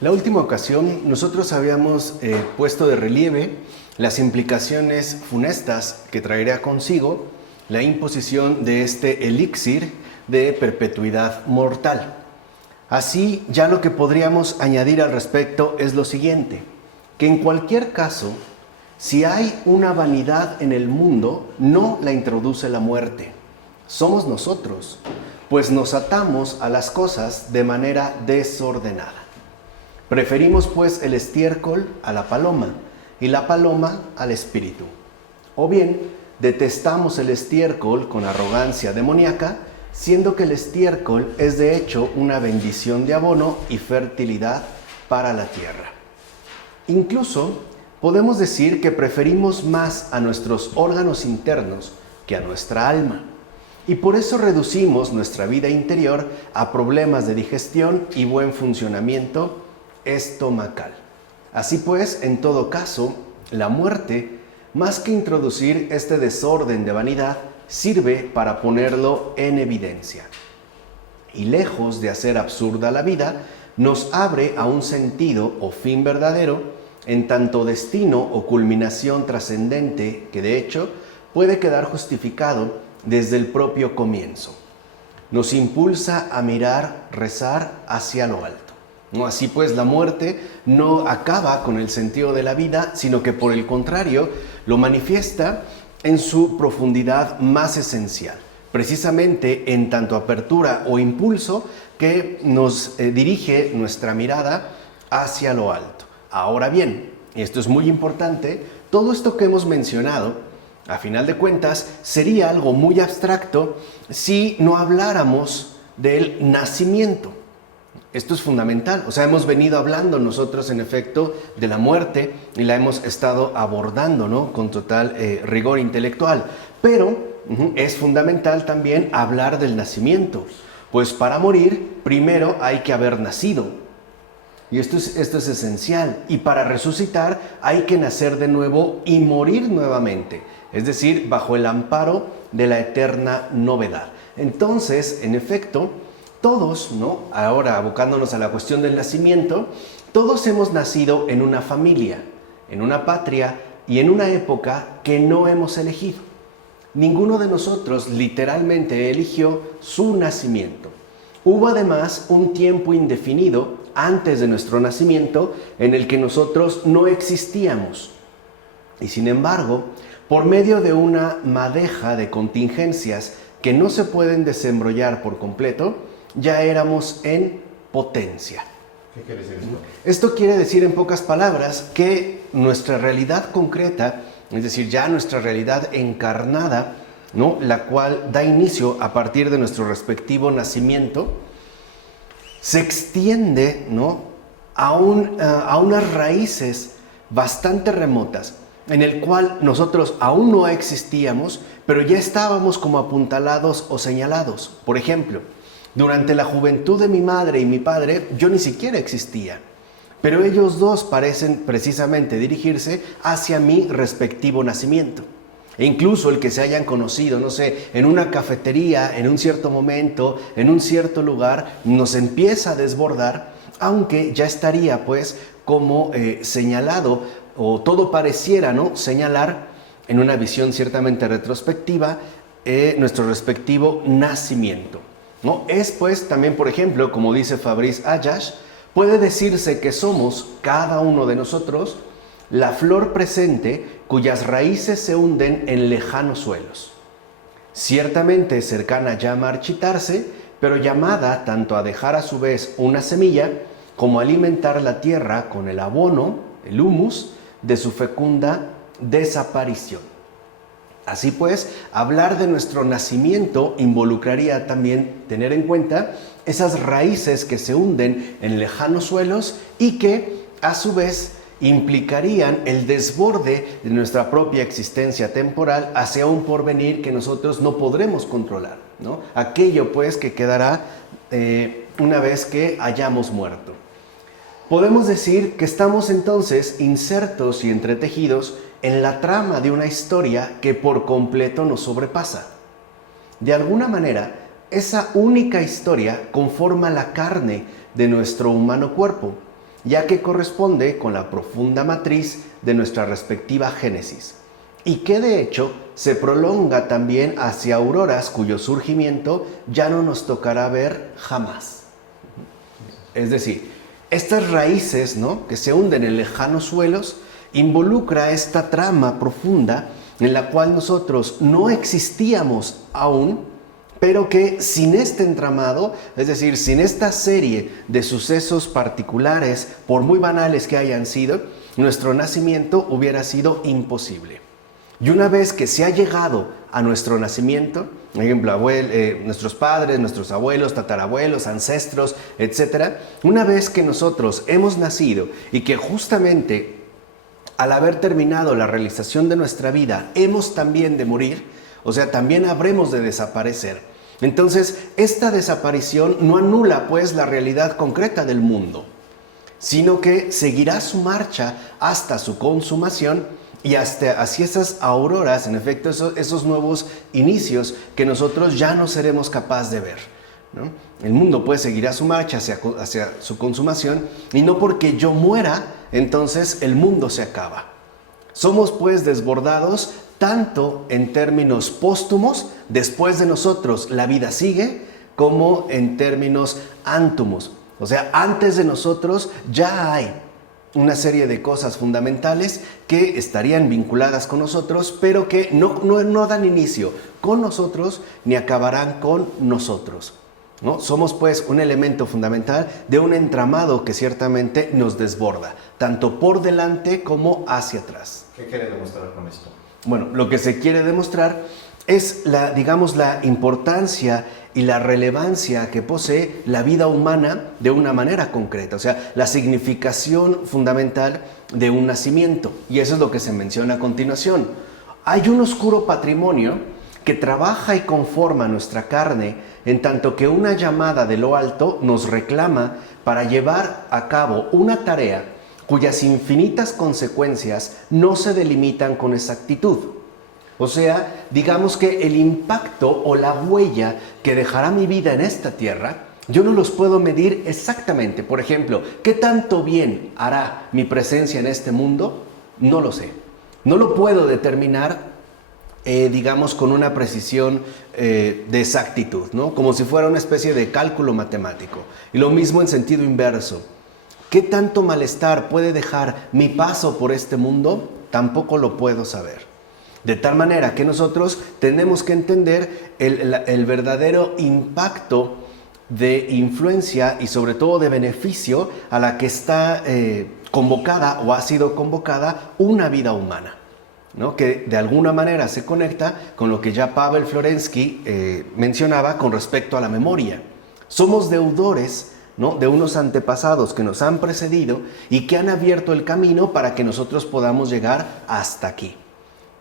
La última ocasión nosotros habíamos puesto de relieve las implicaciones funestas que traería consigo la imposición de este elixir de perpetuidad mortal. Así, ya lo que podríamos añadir al respecto es lo siguiente, que en cualquier caso, si hay una vanidad en el mundo, no la introduce la muerte. Somos nosotros, pues nos atamos a las cosas de manera desordenada. Preferimos pues el estiércol a la paloma y la paloma al espíritu. O bien, detestamos el estiércol con arrogancia demoníaca, siendo que el estiércol es de hecho una bendición de abono y fertilidad para la tierra. Incluso podemos decir que preferimos más a nuestros órganos internos que a nuestra alma, y por eso reducimos nuestra vida interior a problemas de digestión y buen funcionamiento estomacal. Así pues, en todo caso, la muerte, más que introducir este desorden de vanidad, sirve para ponerlo en evidencia. Y lejos de hacer absurda la vida, nos abre a un sentido o fin verdadero, en tanto destino o culminación trascendente que de hecho puede quedar justificado desde el propio comienzo. Nos impulsa a mirar, rezar hacia lo alto. ¿No? Así pues, la muerte no acaba con el sentido de la vida, sino que por el contrario, lo manifiesta en su profundidad más esencial, precisamente en tanto apertura o impulso que nos dirige nuestra mirada hacia lo alto. Ahora bien, y esto es muy importante, todo esto que hemos mencionado, a final de cuentas, sería algo muy abstracto si no habláramos del nacimiento. Esto es fundamental, o sea, hemos venido hablando nosotros en efecto de la muerte y la hemos estado abordando, ¿no?, con total rigor intelectual, pero es fundamental también hablar del nacimiento, pues para morir primero hay que haber nacido, y esto es esencial, y para resucitar hay que nacer de nuevo y morir nuevamente, es decir, bajo el amparo de la eterna novedad. Entonces, en efecto, todos, ¿no?, ahora abocándonos a la cuestión del nacimiento, todos hemos nacido en una familia, en una patria y en una época que no hemos elegido. Ninguno de nosotros literalmente eligió su nacimiento. Hubo además un tiempo indefinido antes de nuestro nacimiento en el que nosotros no existíamos. Y sin embargo, por medio de una madeja de contingencias que no se pueden desembrollar por completo, ya éramos en potencia. ¿Qué quiere decir esto? Esto quiere decir en pocas palabras que nuestra realidad concreta, es decir, ya nuestra realidad encarnada, ¿no?, la cual da inicio a partir de nuestro respectivo nacimiento, se extiende, ¿no?, a unas raíces bastante remotas, en el cual nosotros aún no existíamos, pero ya estábamos como apuntalados o señalados. Por ejemplo, durante la juventud de mi madre y mi padre, yo ni siquiera existía, pero ellos dos parecen precisamente dirigirse hacia mi respectivo nacimiento. E incluso el que se hayan conocido, no sé, en una cafetería, en un cierto momento, en un cierto lugar, nos empieza a desbordar, aunque ya estaría pues como señalado, o todo pareciera, ¿no?, señalar en una visión ciertamente retrospectiva nuestro respectivo nacimiento, ¿no? Es pues también, por ejemplo, como dice Fabrice Ayash, puede decirse que somos, cada uno de nosotros, la flor presente cuyas raíces se hunden en lejanos suelos. Ciertamente cercana ya a marchitarse, pero llamada tanto a dejar a su vez una semilla, como a alimentar la tierra con el abono, el humus, de su fecunda desaparición. Así pues, hablar de nuestro nacimiento involucraría también tener en cuenta esas raíces que se hunden en lejanos suelos y que, a su vez, implicarían el desborde de nuestra propia existencia temporal hacia un porvenir que nosotros no podremos controlar, ¿no? Aquello, pues, que quedará una vez que hayamos muerto. Podemos decir que estamos entonces insertos y entretejidos en la trama de una historia que por completo nos sobrepasa. De alguna manera, esa única historia conforma la carne de nuestro humano cuerpo, ya que corresponde con la profunda matriz de nuestra respectiva génesis, y que de hecho se prolonga también hacia auroras cuyo surgimiento ya no nos tocará ver jamás. Es decir, estas raíces, ¿no?, que se hunden en lejanos suelos, involucra esta trama profunda en la cual nosotros no existíamos aún, pero que sin este entramado, es decir, sin esta serie de sucesos particulares, por muy banales que hayan sido, nuestro nacimiento hubiera sido imposible. Y una vez que se ha llegado a nuestro nacimiento, por ejemplo, nuestros padres, nuestros abuelos, tatarabuelos, ancestros, etc., una vez que nosotros hemos nacido y que justamente al haber terminado la realización de nuestra vida, hemos también de morir, o sea, también habremos de desaparecer. Entonces, esta desaparición no anula pues la realidad concreta del mundo, sino que seguirá su marcha hasta su consumación y hasta hacia esas auroras, en efecto, esos nuevos inicios que nosotros ya no seremos capaces de ver, ¿no? El mundo pues seguirá su marcha hacia su consumación, y no porque yo muera, entonces el mundo se acaba. Somos pues desbordados tanto en términos póstumos, después de nosotros la vida sigue, como en términos ántumos. O sea, antes de nosotros ya hay una serie de cosas fundamentales que estarían vinculadas con nosotros, pero que no dan inicio con nosotros ni acabarán con nosotros, ¿no? Somos pues un elemento fundamental de un entramado que ciertamente nos desborda, tanto por delante como hacia atrás. ¿Qué quiere demostrar con esto? Bueno, lo que se quiere demostrar es la importancia y la relevancia que posee la vida humana de una manera concreta, o sea, la significación fundamental de un nacimiento. Y eso es lo que se menciona a continuación. Hay un oscuro patrimonio que trabaja y conforma nuestra carne, en tanto que una llamada de lo alto nos reclama para llevar a cabo una tarea cuyas infinitas consecuencias no se delimitan con exactitud. O sea, digamos que el impacto o la huella que dejará mi vida en esta tierra, yo no los puedo medir exactamente. Por ejemplo, ¿qué tanto bien hará mi presencia en este mundo? No lo sé. No lo puedo determinar, digamos, con una precisión de exactitud, ¿no? Como si fuera una especie de cálculo matemático. Y lo mismo en sentido inverso. ¿Qué tanto malestar puede dejar mi paso por este mundo? Tampoco lo puedo saber. De tal manera que nosotros tenemos que entender el verdadero impacto de influencia y sobre todo de beneficio a la que está convocada o ha sido convocada una vida humana, ¿no? Que de alguna manera se conecta con lo que ya Pavel Florensky mencionaba con respecto a la memoria. Somos deudores, ¿no?, de unos antepasados que nos han precedido y que han abierto el camino para que nosotros podamos llegar hasta aquí.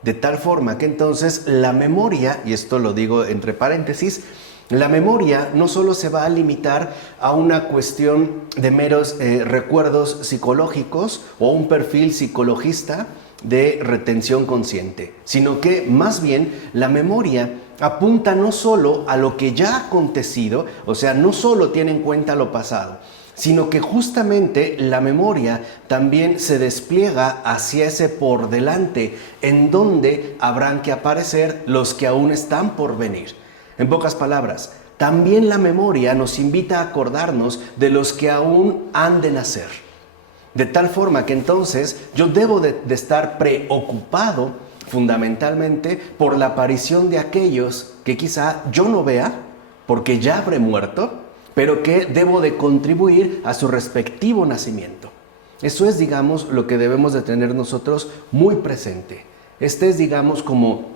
De tal forma que entonces la memoria, y esto lo digo entre paréntesis, la memoria no solo se va a limitar a una cuestión de meros recuerdos psicológicos o un perfil psicologista de retención consciente, sino que más bien la memoria apunta no solo a lo que ya ha acontecido, o sea, no solo tiene en cuenta lo pasado, sino que justamente la memoria también se despliega hacia ese por delante, en donde habrán que aparecer los que aún están por venir. En pocas palabras, también la memoria nos invita a acordarnos de los que aún han de nacer. De tal forma que entonces yo debo de estar preocupado fundamentalmente por la aparición de aquellos que quizá yo no vea, porque ya habré muerto, pero que debo de contribuir a su respectivo nacimiento. Eso es, digamos, lo que debemos de tener nosotros muy presente. Este es, digamos, como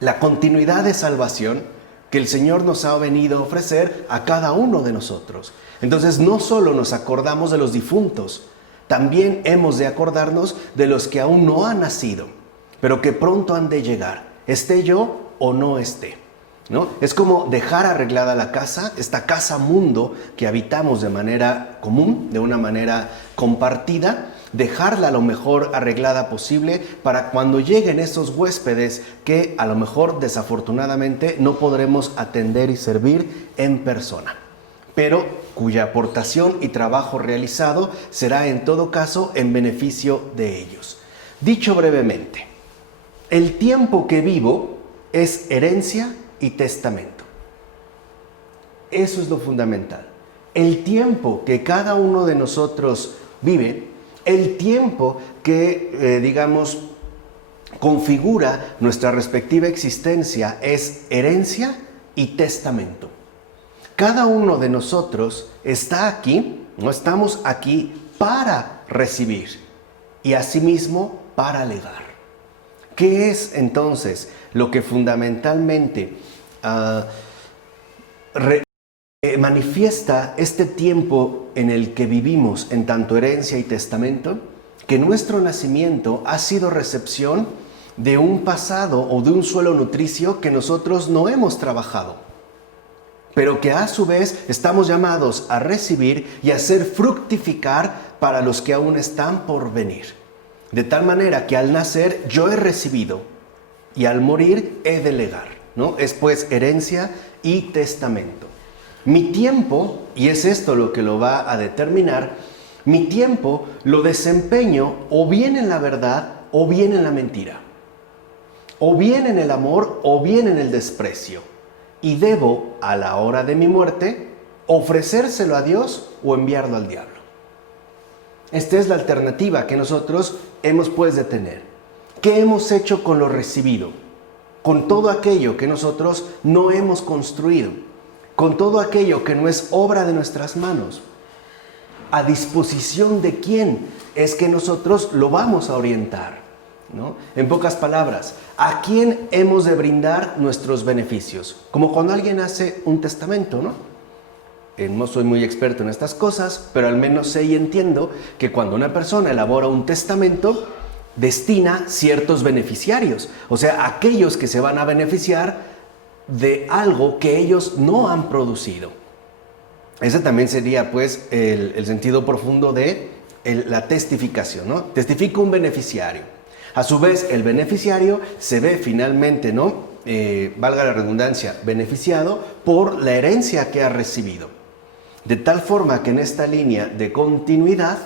la continuidad de salvación que el Señor nos ha venido a ofrecer a cada uno de nosotros. Entonces, no solo nos acordamos de los difuntos, también hemos de acordarnos de los que aún no han nacido, pero que pronto han de llegar, esté yo o no esté, ¿no? Es como dejar arreglada la casa, esta casa mundo que habitamos de manera común, de una manera compartida, dejarla lo mejor arreglada posible para cuando lleguen esos huéspedes que a lo mejor desafortunadamente no podremos atender y servir en persona. pero cuya aportación y trabajo realizado será en todo caso en beneficio de ellos. Dicho brevemente, el tiempo que vivo es herencia y testamento. Eso es lo fundamental. El tiempo que cada uno de nosotros vive, el tiempo que, configura nuestra respectiva existencia es herencia y testamento. Cada uno de nosotros está aquí, no estamos aquí para recibir y asimismo para legar. ¿Qué es entonces lo que fundamentalmente manifiesta este tiempo en el que vivimos en tanto herencia y testamento? Que nuestro nacimiento ha sido recepción de un pasado o de un suelo nutricio que nosotros no hemos trabajado, pero que a su vez estamos llamados a recibir y a hacer fructificar para los que aún están por venir. De tal manera que al nacer yo he recibido y al morir he de legar, ¿no? Es pues herencia y testamento. Mi tiempo, y es esto lo que lo va a determinar, mi tiempo lo desempeño o bien en la verdad o bien en la mentira, o bien en el amor o bien en el desprecio, y debo a la hora de mi muerte ofrecérselo a Dios o enviarlo al diablo. Esta es la alternativa que nosotros hemos pues de tener. ¿Qué hemos hecho con lo recibido? Con todo aquello que nosotros no hemos construido, con todo aquello que no es obra de nuestras manos. ¿A disposición de quién es que nosotros lo vamos a orientar? ¿No? En pocas palabras, ¿a quién hemos de brindar nuestros beneficios? Como cuando alguien hace un testamento, ¿no? No soy muy experto en estas cosas, pero al menos sé y entiendo que cuando una persona elabora un testamento, destina ciertos beneficiarios, o sea, aquellos que se van a beneficiar de algo que ellos no han producido. Ese también sería pues el sentido profundo de la testificación, ¿no? Testifica un beneficiario. A su vez, el beneficiario se ve finalmente, ¿no? Valga la redundancia, beneficiado por la herencia que ha recibido. De tal forma que en esta línea de continuidad,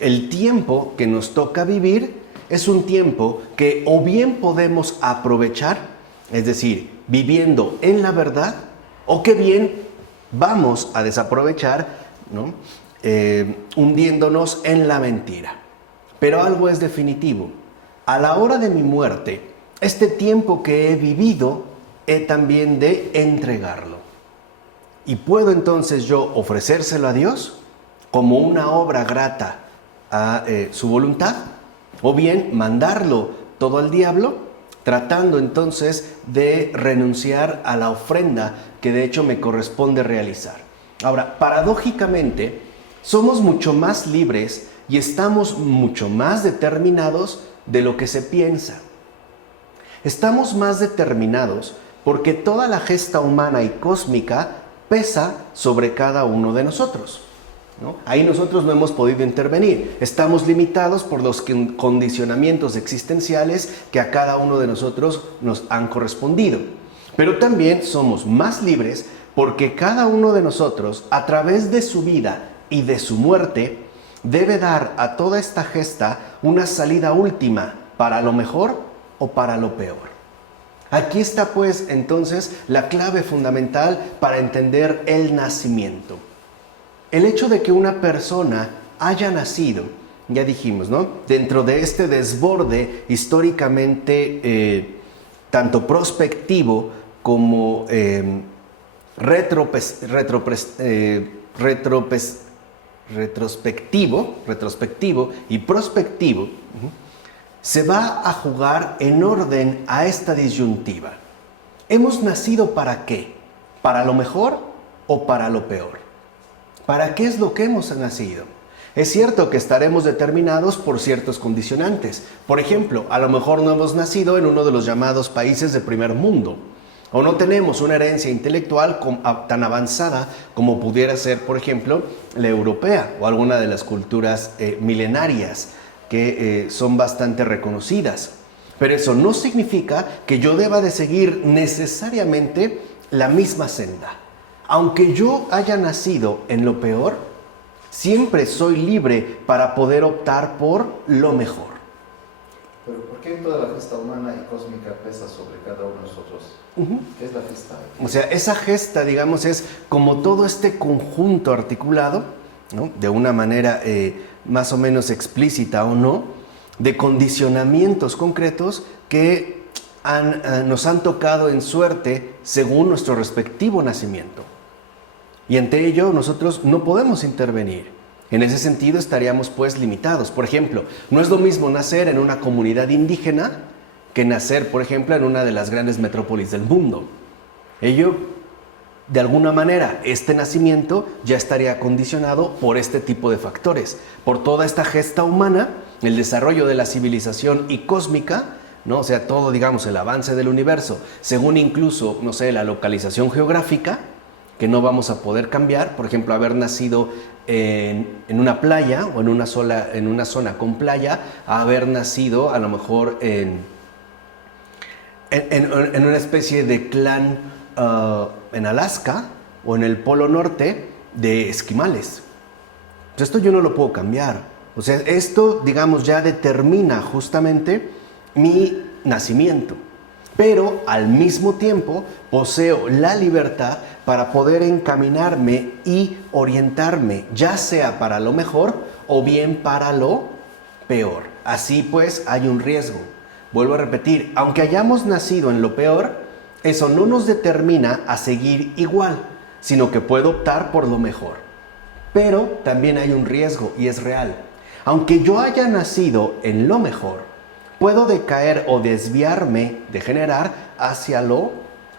el tiempo que nos toca vivir es un tiempo que o bien podemos aprovechar, es decir, viviendo en la verdad, o que bien vamos a desaprovechar, ¿no? Hundiéndonos en la mentira. Pero algo es definitivo. A la hora de mi muerte, este tiempo que he vivido, he también de entregarlo. Y puedo entonces yo ofrecérselo a Dios como una obra grata a su voluntad, o bien mandarlo todo al diablo, tratando entonces de renunciar a la ofrenda que de hecho me corresponde realizar. Ahora, paradójicamente, somos mucho más libres y estamos mucho más determinados de lo que se piensa. Estamos más determinados porque toda la gesta humana y cósmica pesa sobre cada uno de nosotros, ¿no? Ahí nosotros no hemos podido intervenir. Estamos limitados por los condicionamientos existenciales que a cada uno de nosotros nos han correspondido. Pero también somos más libres porque cada uno de nosotros, a través de su vida y de su muerte, debe dar a toda esta gesta una salida última para lo mejor o para lo peor. Aquí está pues entonces la clave fundamental para entender el nacimiento. El hecho de que una persona haya nacido, ya dijimos, ¿no? Dentro de este desborde históricamente tanto prospectivo como retrospectivo y prospectivo, se va a jugar en orden a esta disyuntiva. ¿Hemos nacido para qué? ¿Para lo mejor o para lo peor? ¿Para qué es lo que hemos nacido? Es cierto que estaremos determinados por ciertos condicionantes. Por ejemplo, a lo mejor no hemos nacido en uno de los llamados países de primer mundo, o no tenemos una herencia intelectual tan avanzada como pudiera ser, por ejemplo, la europea o alguna de las culturas milenarias que son bastante reconocidas. Pero eso no significa que yo deba de seguir necesariamente la misma senda. Aunque yo haya nacido en lo peor, siempre soy libre para poder optar por lo mejor. Pero ¿por qué toda la gesta humana y cósmica pesa sobre cada uno de nosotros? ¿Qué es la gesta? O sea, esa gesta, digamos, es como todo este conjunto articulado, ¿no? De una manera más o menos explícita o no, de condicionamientos concretos que nos han tocado en suerte según nuestro respectivo nacimiento. Y ante ello nosotros no podemos intervenir. En ese sentido estaríamos pues limitados. Por ejemplo, no es lo mismo nacer en una comunidad indígena que nacer, por ejemplo, en una de las grandes metrópolis del mundo. Ello, de alguna manera, este nacimiento ya estaría condicionado por este tipo de factores, por toda esta gesta humana, el desarrollo de la civilización y cósmica, ¿no? O sea, todo, digamos, el avance del universo, según incluso, no sé, la localización geográfica, que no vamos a poder cambiar. Por ejemplo, haber nacido en una playa o en una zona con playa, a haber nacido a lo mejor en una especie de clan en Alaska o en el Polo Norte de esquimales. Pues esto yo no lo puedo cambiar. O sea, esto, digamos, ya determina justamente mi nacimiento. Pero al mismo tiempo poseo la libertad para poder encaminarme y orientarme, ya sea para lo mejor o bien para lo peor. Así pues, hay un riesgo. Vuelvo a repetir, aunque hayamos nacido en lo peor, eso no nos determina a seguir igual, sino que puedo optar por lo mejor. Pero también hay un riesgo y es real. Aunque yo haya nacido en lo mejor, puedo decaer o desviarme, degenerar hacia lo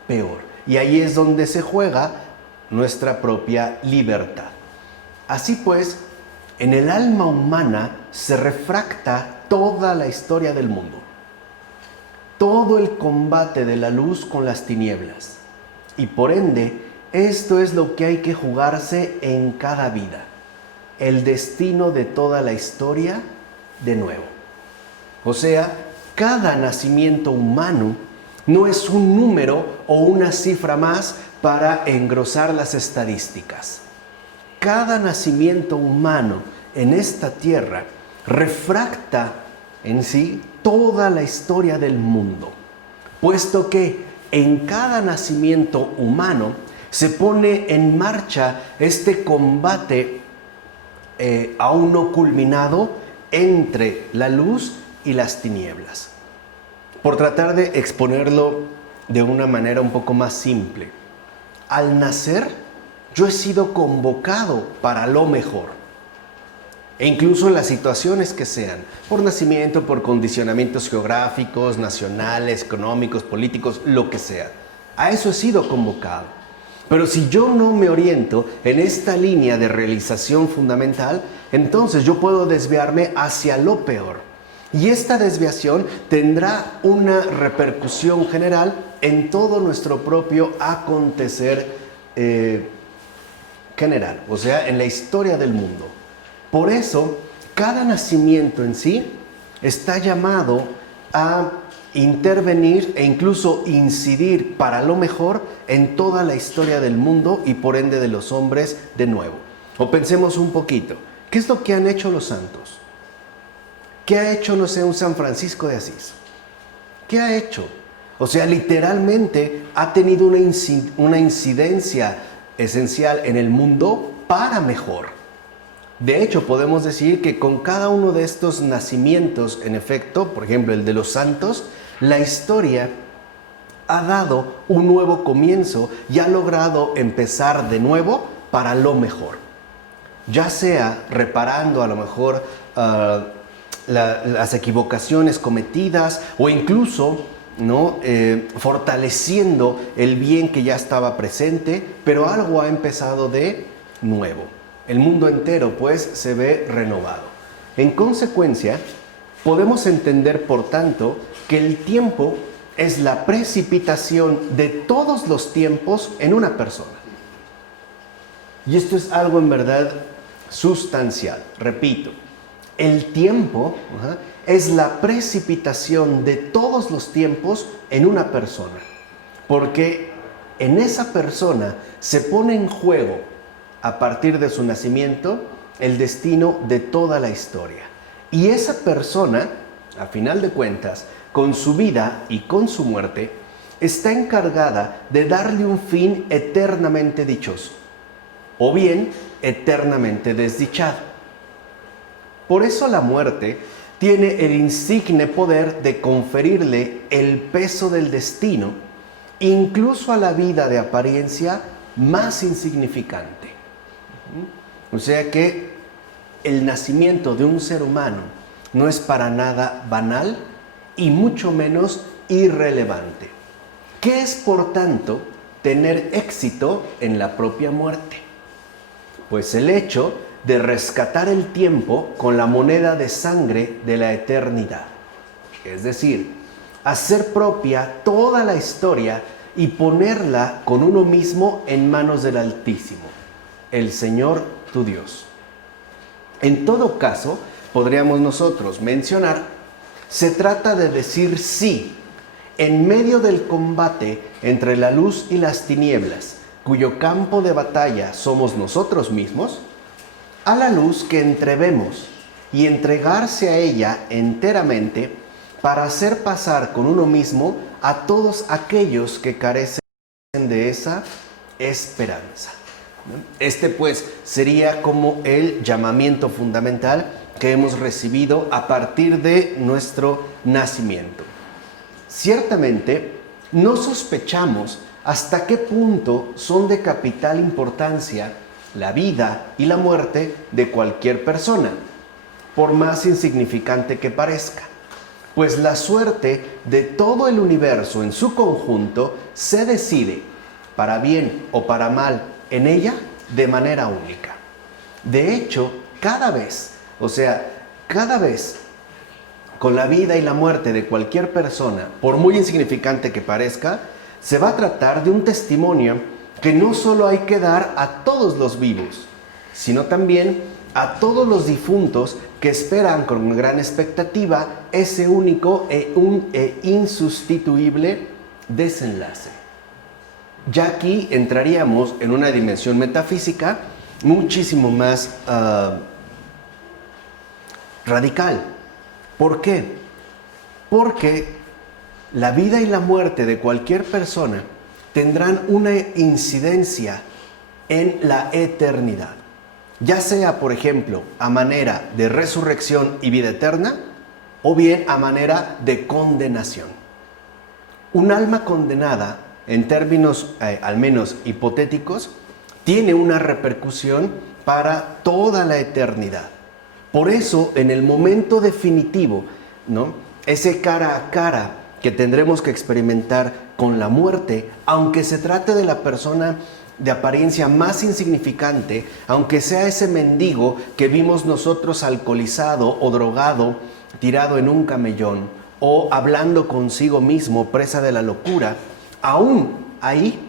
peor. Y ahí es donde se juega nuestra propia libertad. Así pues, en el alma humana se refracta toda la historia del mundo. Todo el combate de la luz con las tinieblas. Y por ende, esto es lo que hay que jugarse en cada vida. El destino de toda la historia de nuevo. O sea, cada nacimiento humano no es un número o una cifra más para engrosar las estadísticas. Cada nacimiento humano en esta tierra refracta en sí toda la historia del mundo, puesto que en cada nacimiento humano se pone en marcha este combate aún no culminado entre la luz y las tinieblas. Por tratar de exponerlo de una manera un poco más simple, al nacer yo he sido convocado para lo mejor, e incluso en las situaciones que sean, por nacimiento, por condicionamientos geográficos, nacionales, económicos, políticos, lo que sea. A eso he sido convocado. Pero si yo no me oriento en esta línea de realización fundamental, entonces yo puedo desviarme hacia lo peor. Y esta desviación tendrá una repercusión general en todo nuestro propio acontecer general, o sea, en la historia del mundo. Por eso, cada nacimiento en sí está llamado a intervenir e incluso incidir para lo mejor en toda la historia del mundo y por ende de los hombres de nuevo. O pensemos un poquito, ¿qué es lo que han hecho los santos? ¿Qué ha hecho, no sé, un San Francisco de Asís? ¿Qué ha hecho? O sea, literalmente ha tenido una incidencia esencial en el mundo para mejor. De hecho, podemos decir que con cada uno de estos nacimientos, en efecto, por ejemplo, el de los santos, la historia ha dado un nuevo comienzo y ha logrado empezar de nuevo para lo mejor. Ya sea reparando a lo mejor las equivocaciones cometidas o incluso fortaleciendo el bien que ya estaba presente, pero algo ha empezado de nuevo. El mundo entero, pues, se ve renovado. En consecuencia, podemos entender, por tanto, que el tiempo es la precipitación de todos los tiempos en una persona. Y esto es algo en verdad sustancial. Repito, el tiempo es la precipitación de todos los tiempos en una persona. Porque en esa persona se pone en juego, a partir de su nacimiento, el destino de toda la historia. Y esa persona, a final de cuentas, con su vida y con su muerte, está encargada de darle un fin eternamente dichoso, o bien eternamente desdichado. Por eso la muerte tiene el insigne poder de conferirle el peso del destino, incluso a la vida de apariencia más insignificante. O sea que el nacimiento de un ser humano no es para nada banal y mucho menos irrelevante. ¿Qué es, por tanto, tener éxito en la propia muerte? Pues el hecho de rescatar el tiempo con la moneda de sangre de la eternidad. Es decir, hacer propia toda la historia y ponerla con uno mismo en manos del Altísimo, el Señor tu Dios. En todo caso, podríamos nosotros mencionar, se trata de decir sí en medio del combate entre la luz y las tinieblas, cuyo campo de batalla somos nosotros mismos, a la luz que entrevemos y entregarse a ella enteramente para hacer pasar con uno mismo a todos aquellos que carecen de esa esperanza. Este pues sería como el llamamiento fundamental que hemos recibido a partir de nuestro nacimiento. Ciertamente, no sospechamos hasta qué punto son de capital importancia la vida y la muerte de cualquier persona, por más insignificante que parezca, pues la suerte de todo el universo en su conjunto se decide, para bien o para mal, en ella de manera única. De hecho, cada vez con la vida y la muerte de cualquier persona, por muy insignificante que parezca, se va a tratar de un testimonio que no solo hay que dar a todos los vivos, sino también a todos los difuntos que esperan con gran expectativa ese único e insustituible desenlace. Ya aquí entraríamos en una dimensión metafísica muchísimo más radical. ¿Por qué? Porque la vida y la muerte de cualquier persona tendrán una incidencia en la eternidad, ya sea, por ejemplo, a manera de resurrección y vida eterna, o bien a manera de condenación. Un alma condenada, en términos al menos hipotéticos, tiene una repercusión para toda la eternidad. Por eso, en el momento definitivo, ¿no?, ese cara a cara que tendremos que experimentar con la muerte, aunque se trate de la persona de apariencia más insignificante, aunque sea ese mendigo que vimos nosotros alcoholizado o drogado, tirado en un camellón, o hablando consigo mismo, presa de la locura, aún ahí,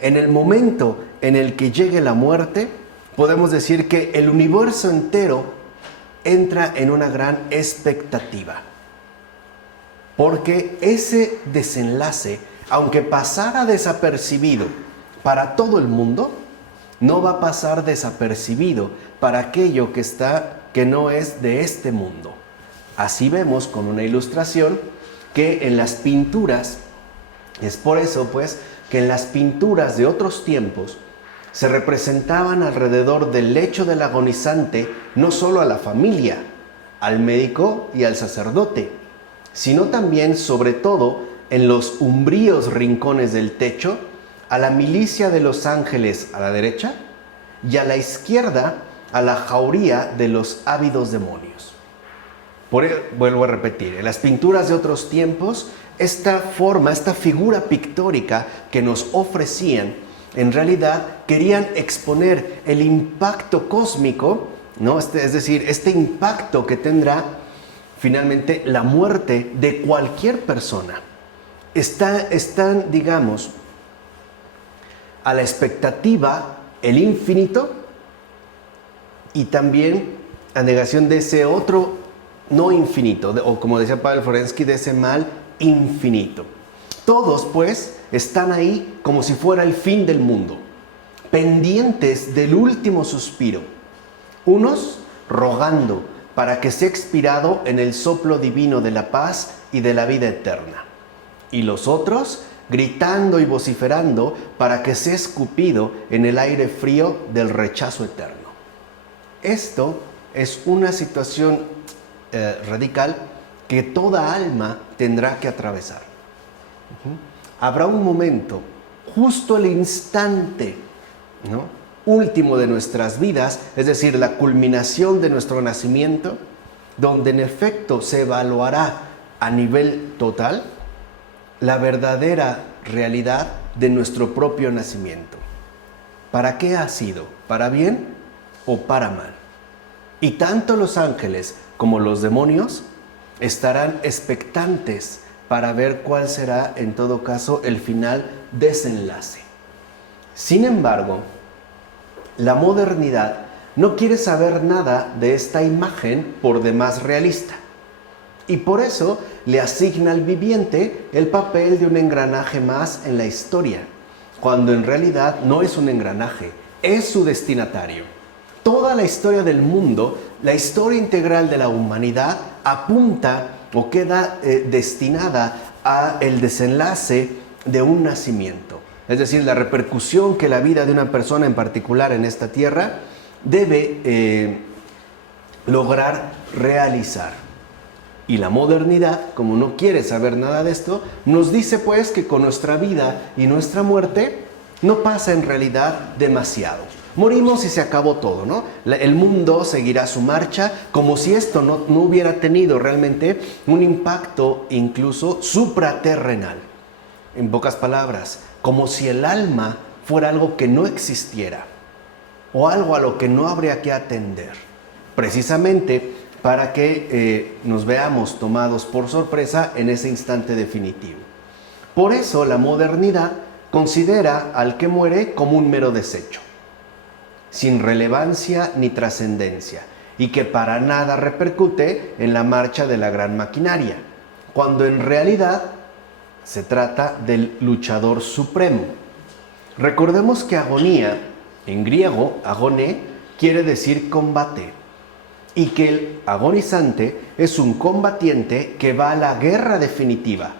en el momento en el que llegue la muerte, podemos decir que el universo entero entra en una gran expectativa. Porque ese desenlace, aunque pasara desapercibido para todo el mundo, no va a pasar desapercibido para aquello que no es de este mundo. Así vemos con una ilustración que en las pinturas, es por eso pues que en las pinturas de otros tiempos se representaban alrededor del lecho del agonizante no solo a la familia, al médico y al sacerdote, sino también, sobre todo, en los umbríos rincones del techo, a la milicia de los ángeles a la derecha y a la izquierda a la jauría de los ávidos demonios. Vuelvo a repetir, en las pinturas de otros tiempos, esta figura pictórica que nos ofrecían, en realidad querían exponer el impacto cósmico, ¿no? Es decir, este impacto que tendrá finalmente la muerte de cualquier persona. Están, digamos, a la expectativa el infinito y también a negación de ese otro no infinito, o como decía Pavel Forensky, de ese mal infinito. Todos, pues, están ahí como si fuera el fin del mundo, pendientes del último suspiro. Unos rogando para que sea expirado en el soplo divino de la paz y de la vida eterna. Y los otros gritando y vociferando para que sea escupido en el aire frío del rechazo eterno. Esto es una situación radical que toda alma tendrá que atravesar. Habrá un momento, justo el instante, ¿no?, último de nuestras vidas, es decir, la culminación de nuestro nacimiento, donde en efecto se evaluará a nivel total la verdadera realidad de nuestro propio nacimiento. ¿Para qué ha sido? ¿Para bien o para mal? Y tanto los ángeles como los demonios estarán expectantes para ver cuál será, en todo caso, el final desenlace. Sin embargo, la modernidad no quiere saber nada de esta imagen por demás realista. Y por eso le asigna al viviente el papel de un engranaje más en la historia, cuando en realidad no es un engranaje, es su destinatario. Toda la historia del mundo, la historia integral de la humanidad, apunta o queda destinada a el desenlace de un nacimiento. Es decir, la repercusión que la vida de una persona en particular en esta tierra debe lograr realizar. Y la modernidad, como no quiere saber nada de esto, nos dice pues que con nuestra vida y nuestra muerte no pasa en realidad demasiado. Morimos y se acabó todo, ¿no? El mundo seguirá su marcha como si esto no hubiera tenido realmente un impacto incluso supraterrenal. En pocas palabras, como si el alma fuera algo que no existiera o algo a lo que no habría que atender, precisamente para que nos veamos tomados por sorpresa en ese instante definitivo. Por eso la modernidad considera al que muere como un mero desecho, sin relevancia ni trascendencia, y que para nada repercute en la marcha de la gran maquinaria, cuando en realidad se trata del luchador supremo. Recordemos que agonía, en griego, agoné, quiere decir combate, y que el agonizante es un combatiente que va a la guerra definitiva,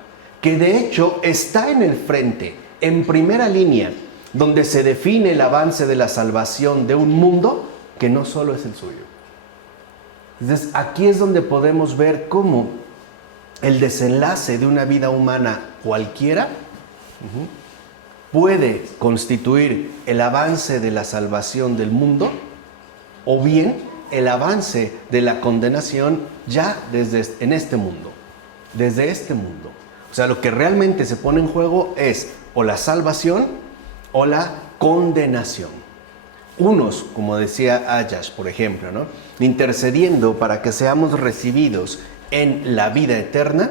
que de hecho está en el frente, en primera línea, donde se define el avance de la salvación de un mundo que no solo es el suyo. Entonces, aquí es donde podemos ver cómo el desenlace de una vida humana cualquiera puede constituir el avance de la salvación del mundo o bien el avance de la condenación ya en este mundo, desde este mundo. O sea, lo que realmente se pone en juego es o la salvación o la condenación. Unos, como decía Ayash, por ejemplo, ¿no?, intercediendo para que seamos recibidos en la vida eterna,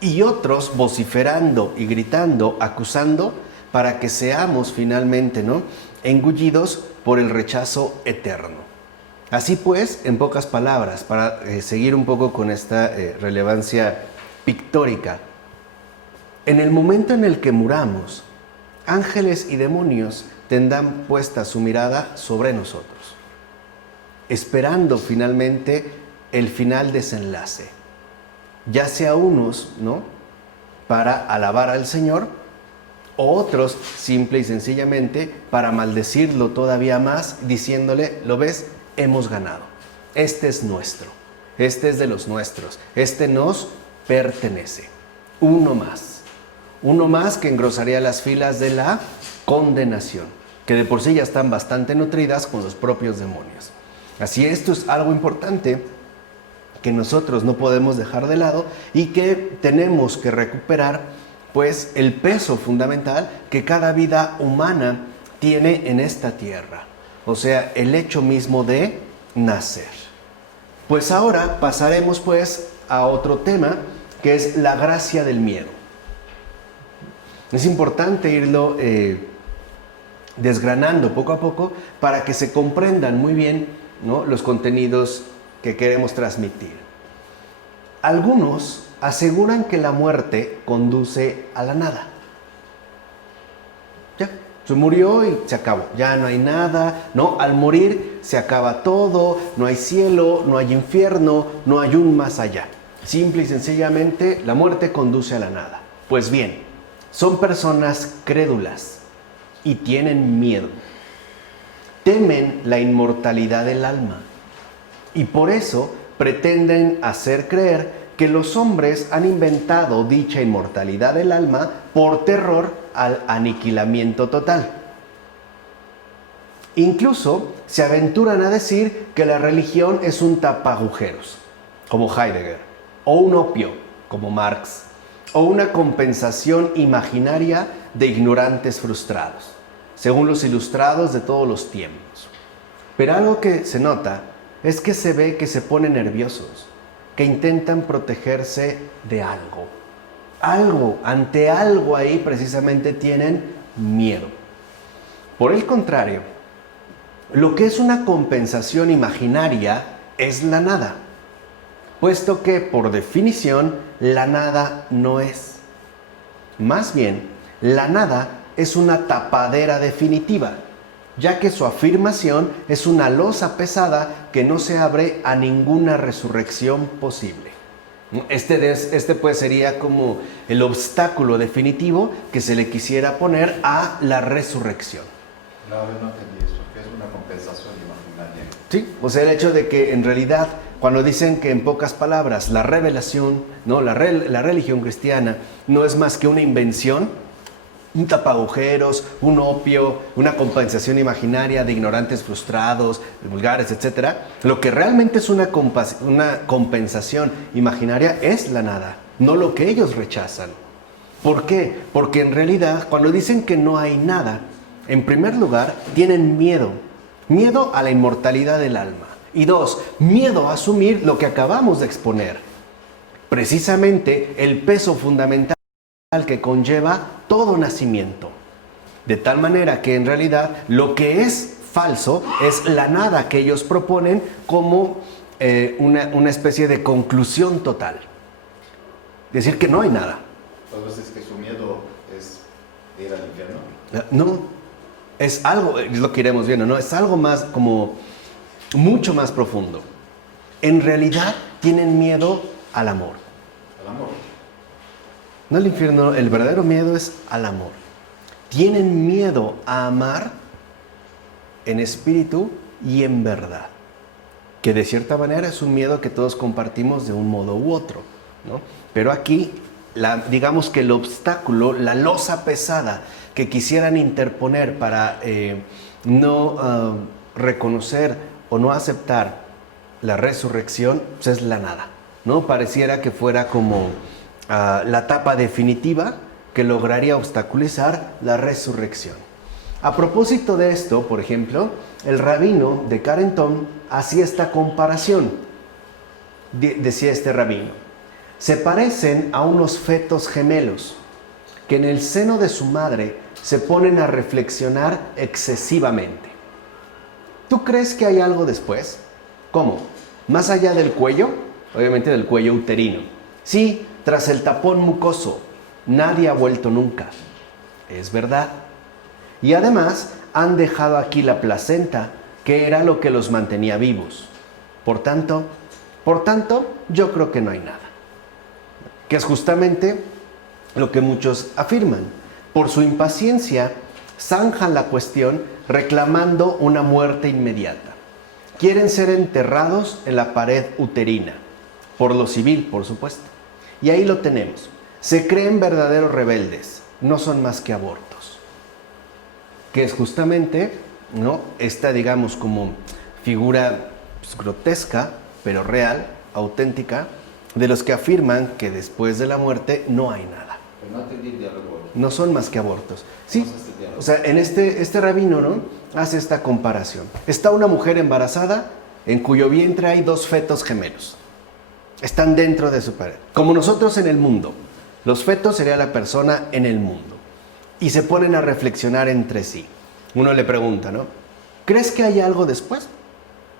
y otros vociferando y gritando, acusando, para que seamos finalmente, ¿no?, engullidos por el rechazo eterno. Así pues, en pocas palabras, para seguir un poco con esta relevancia pictórica, en el momento en el que muramos, ángeles y demonios tendrán puesta su mirada sobre nosotros, esperando finalmente el final desenlace, ya sea unos, ¿no?, para alabar al Señor, o otros simple y sencillamente para maldecirlo todavía más, diciéndole: ¿lo ves? Hemos ganado, este es nuestro, este es de los nuestros, este nos pertenece. Uno más que engrosaría las filas de la condenación, que de por sí ya están bastante nutridas con los propios demonios. Así, esto es algo importante que nosotros no podemos dejar de lado y que tenemos que recuperar, pues, el peso fundamental que cada vida humana tiene en esta tierra, o sea, el hecho mismo de nacer. Pues ahora pasaremos pues a otro tema, que es la gracia del miedo. Es importante irlo desgranando poco a poco para que se comprendan muy bien, ¿no?, los contenidos que queremos transmitir. Algunos aseguran que la muerte conduce a la nada. Ya, se murió y se acabó. Ya no hay nada, ¿no? Al morir se acaba todo, no hay cielo, no hay infierno, no hay un más allá. Simple y sencillamente, la muerte conduce a la nada. Pues bien, son personas crédulas y tienen miedo. Temen la inmortalidad del alma y por eso pretenden hacer creer que los hombres han inventado dicha inmortalidad del alma por terror al aniquilamiento total. Incluso se aventuran a decir que la religión es un tapagujeros, como Heidegger, o un opio, como Marx, o una compensación imaginaria de ignorantes frustrados, según los ilustrados de todos los tiempos. Pero algo que se nota es que se ve que se ponen nerviosos, que intentan protegerse de algo. Ante algo ahí precisamente tienen miedo. Por el contrario, lo que es una compensación imaginaria es la nada, puesto que por definición la nada no es. Más bien, la nada es una tapadera definitiva, ya que su afirmación es una losa pesada que no se abre a ninguna resurrección posible. Este pues sería como el obstáculo definitivo que se le quisiera poner a la resurrección. No, no entendí esto, que es una compensación imaginaria. Sí, o sea, el hecho de que en realidad, cuando dicen que en pocas palabras la revelación, ¿no? la religión cristiana no es más que una invención, un tapagujeros, un opio, una compensación imaginaria de ignorantes frustrados, de vulgares, etc. Lo que realmente es una compensación imaginaria es la nada, no lo que ellos rechazan. ¿Por qué? Porque en realidad, cuando dicen que no hay nada, en primer lugar, tienen miedo. Miedo a la inmortalidad del alma. Y dos, miedo a asumir lo que acabamos de exponer. Precisamente el peso fundamental que conlleva todo nacimiento. De tal manera que en realidad lo que es falso es la nada que ellos proponen como una especie de conclusión total. Decir que no hay nada. Entonces, que su miedo es ir al infierno. No, es algo, es lo que iremos viendo, ¿no? Es algo más como mucho más profundo. En realidad tienen miedo al amor. Al amor. No al infierno, el verdadero miedo es al amor. Tienen miedo a amar en espíritu y en verdad. Que de cierta manera es un miedo que todos compartimos de un modo u otro, ¿no? Pero aquí, digamos que el obstáculo, la losa pesada que quisieran interponer para no reconocer o no aceptar la resurrección, pues es la nada, ¿no? Pareciera que fuera como la tapa definitiva que lograría obstaculizar la resurrección. A propósito de esto, por ejemplo, el rabino de Carenton hacía esta comparación. Decía este rabino: se parecen a unos fetos gemelos que en el seno de su madre se ponen a reflexionar excesivamente. ¿Tú crees que hay algo después? ¿Cómo? ¿Más allá del cuello? Obviamente del cuello uterino. Sí, tras el tapón mucoso. Nadie ha vuelto nunca. Es verdad. Y además han dejado aquí la placenta, que era lo que los mantenía vivos. Por tanto, yo creo que no hay nada. Que es justamente lo que muchos afirman. Por su impaciencia, zanjan la cuestión reclamando una muerte inmediata. Quieren ser enterrados en la pared uterina, por lo civil, por supuesto. Y ahí lo tenemos. Se creen verdaderos rebeldes, no son más que abortos. Que es justamente, ¿no?, esta, digamos, como figura pues, grotesca, pero real, auténtica, de los que afirman que después de la muerte no hay nada. Pero no entendí el diálogo. No son más que abortos. Sí, o sea, en este rabino, ¿no?, hace esta comparación. Está una mujer embarazada en cuyo vientre hay dos fetos gemelos. Están dentro de su pared. Como nosotros en el mundo. Los fetos sería la persona en el mundo. Y se ponen a reflexionar entre sí. Uno le pregunta, ¿no?, ¿crees que hay algo después?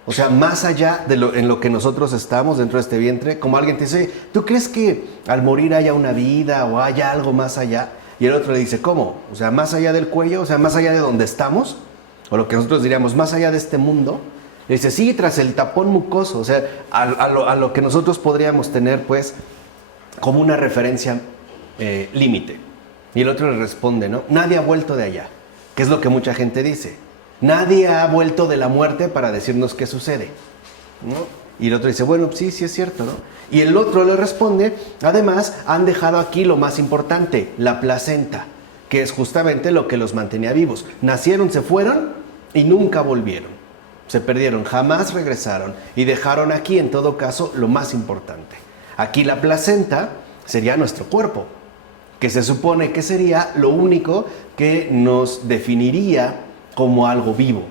O sea, más allá de en lo que nosotros estamos dentro de este vientre, como alguien te dice, ¿tú crees que al morir haya una vida o haya algo más allá? Y el otro le dice, ¿cómo? O sea, más allá del cuello, o sea, más allá de donde estamos, o lo que nosotros diríamos, más allá de este mundo. Le dice, sí, tras el tapón mucoso, o sea, a lo que nosotros podríamos tener, pues, como una referencia límite. Y el otro le responde, ¿no? Nadie ha vuelto de allá, que es lo que mucha gente dice. Nadie ha vuelto de la muerte para decirnos qué sucede, ¿no? Y el otro dice, bueno, sí es cierto, ¿no? Y el otro le responde, además, han dejado aquí lo más importante, la placenta, que es justamente lo que los mantenía vivos. Nacieron, se fueron y nunca volvieron. Se perdieron, jamás regresaron y dejaron aquí, en todo caso, lo más importante. Aquí la placenta sería nuestro cuerpo, que se supone que sería lo único que nos definiría como algo vivo.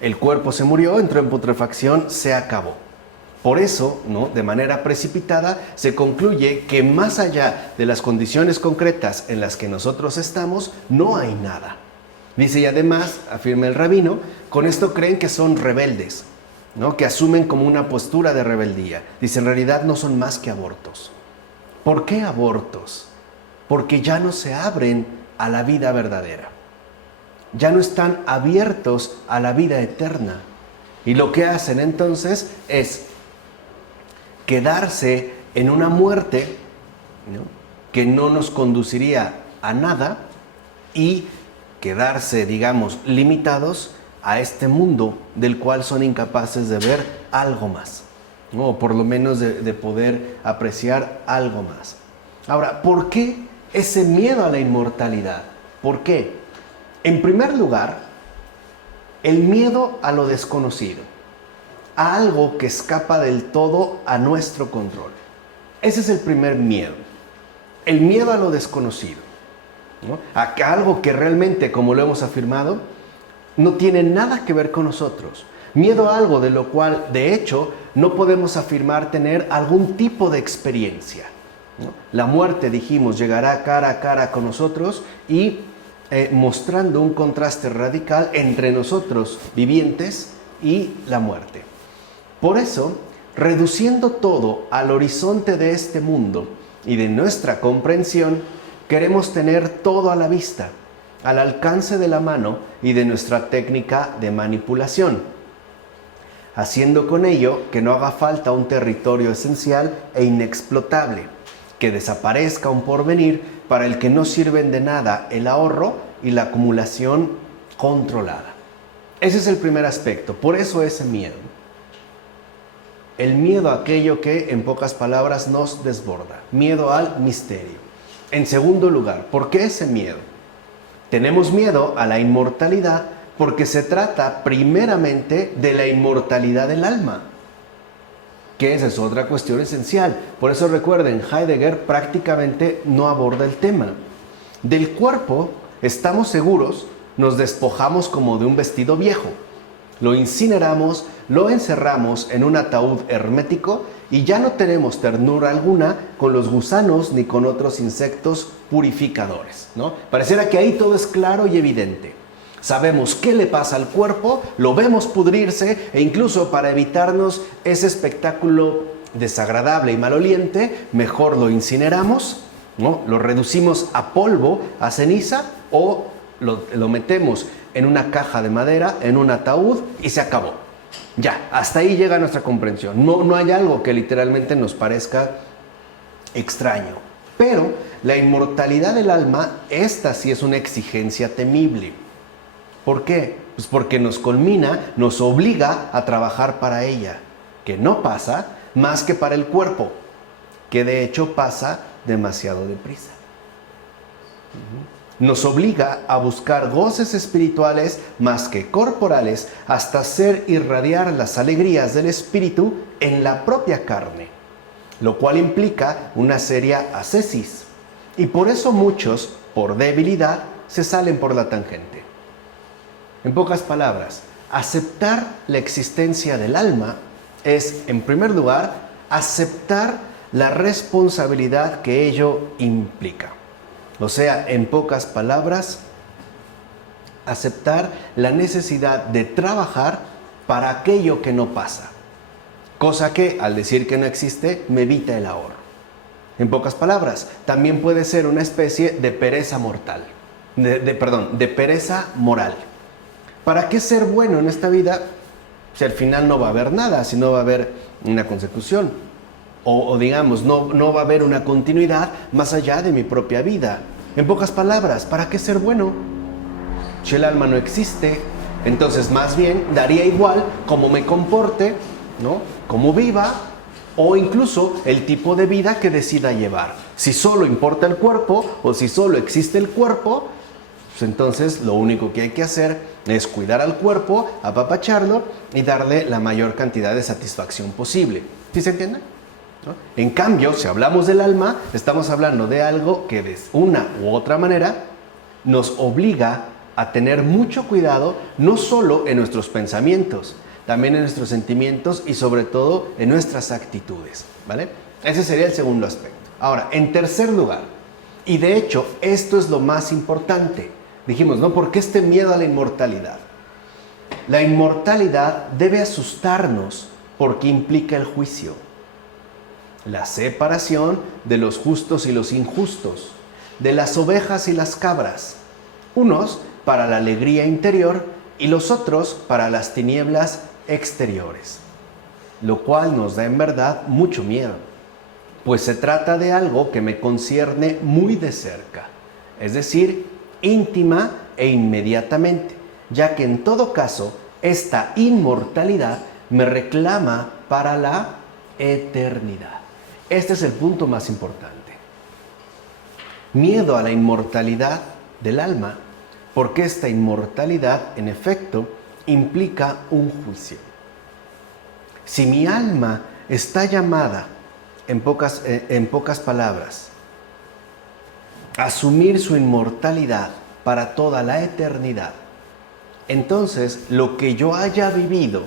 El cuerpo se murió, entró en putrefacción, se acabó. Por eso, ¿no?, de manera precipitada, se concluye que más allá de las condiciones concretas en las que nosotros estamos, no hay nada. Dice, y además, afirma el rabino, con esto creen que son rebeldes, ¿no?, que asumen como una postura de rebeldía. Dice, en realidad no son más que abortos. ¿Por qué abortos? Porque ya no se abren a la vida verdadera. Ya no están abiertos a la vida eterna. Y lo que hacen entonces es quedarse en una muerte, ¿no?, que no nos conduciría a nada, y quedarse, digamos, limitados a este mundo del cual son incapaces de ver algo más, ¿no?, o por lo menos de poder apreciar algo más. Ahora, ¿por qué ese miedo a la inmortalidad? ¿Por qué? En primer lugar, el miedo a lo desconocido, a algo que escapa del todo a nuestro control. Ese es el primer miedo, el miedo a lo desconocido, ¿no?, a algo que realmente, como lo hemos afirmado, no tiene nada que ver con nosotros. Miedo a algo de lo cual, de hecho, no podemos afirmar tener algún tipo de experiencia, ¿no? La muerte, dijimos, llegará cara a cara con nosotros y mostrando un contraste radical entre nosotros vivientes y la muerte. Por eso, reduciendo todo al horizonte de este mundo y de nuestra comprensión, queremos tener todo a la vista, al alcance de la mano y de nuestra técnica de manipulación, haciendo con ello que no haga falta un territorio esencial e inexplotable, que desaparezca un porvenir para el que no sirven de nada el ahorro y la acumulación controlada. Ese es el primer aspecto, por eso ese miedo. El miedo a aquello que, en pocas palabras, nos desborda. Miedo al misterio. En segundo lugar, ¿por qué ese miedo? Tenemos miedo a la inmortalidad porque se trata primeramente de la inmortalidad del alma, que esa es otra cuestión esencial. Por eso recuerden, Heidegger prácticamente no aborda el tema. Del cuerpo, estamos seguros, nos despojamos como de un vestido viejo. Lo incineramos, lo encerramos en un ataúd hermético y ya no tenemos ternura alguna con los gusanos ni con otros insectos purificadores, ¿no? Pareciera que ahí todo es claro y evidente. Sabemos qué le pasa al cuerpo, lo vemos pudrirse e incluso para evitarnos ese espectáculo desagradable y maloliente, mejor lo incineramos, ¿no? Lo reducimos a polvo, a ceniza, o lo metemos en una caja de madera, en un ataúd y se acabó. Ya, hasta ahí llega nuestra comprensión. No hay algo que literalmente nos parezca extraño. Pero la inmortalidad del alma, esta sí es una exigencia temible. ¿Por qué? Pues porque nos culmina, nos obliga a trabajar para ella, que no pasa más que para el cuerpo, que de hecho pasa demasiado deprisa. Nos obliga a buscar goces espirituales más que corporales hasta hacer irradiar las alegrías del espíritu en la propia carne, lo cual implica una seria ascesis. Y por eso muchos, por debilidad, se salen por la tangente. En pocas palabras, aceptar la existencia del alma es, en primer lugar, aceptar la responsabilidad que ello implica. O sea, en pocas palabras, aceptar la necesidad de trabajar para aquello que no pasa. Cosa que, al decir que no existe, me evita el ahorro. En pocas palabras, también puede ser una especie de pereza mortal. De pereza moral. ¿Para qué ser bueno en esta vida si al final no va a haber nada, si no va a haber una consecución? O digamos, no va a haber una continuidad más allá de mi propia vida. En pocas palabras, ¿para qué ser bueno? Si el alma no existe, entonces más bien daría igual cómo me comporte, ¿no? Cómo viva, o incluso el tipo de vida que decida llevar. Si solo importa el cuerpo, o si solo existe el cuerpo, pues entonces lo único que hay que hacer es cuidar al cuerpo, apapacharlo y darle la mayor cantidad de satisfacción posible. ¿Sí se entiende? ¿No? En cambio, si hablamos del alma, estamos hablando de algo que de una u otra manera nos obliga a tener mucho cuidado, no solo en nuestros pensamientos, también en nuestros sentimientos y sobre todo en nuestras actitudes, ¿vale? Ese sería el segundo aspecto. Ahora, en tercer lugar, y de hecho esto es lo más importante, dijimos, ¿no? ¿Por qué este miedo a la inmortalidad? La inmortalidad debe asustarnos porque implica el juicio, la separación de los justos y los injustos, de las ovejas y las cabras, unos para la alegría interior y los otros para las tinieblas exteriores, lo cual nos da en verdad mucho miedo, pues se trata de algo que me concierne muy de cerca, es decir, íntima e inmediatamente, ya que en todo caso esta inmortalidad me reclama para la eternidad. Este es el punto más importante. Miedo a la inmortalidad del alma, porque esta inmortalidad, en efecto, implica un juicio. Si mi alma está llamada, en pocas palabras, a asumir su inmortalidad para toda la eternidad, entonces lo que yo haya vivido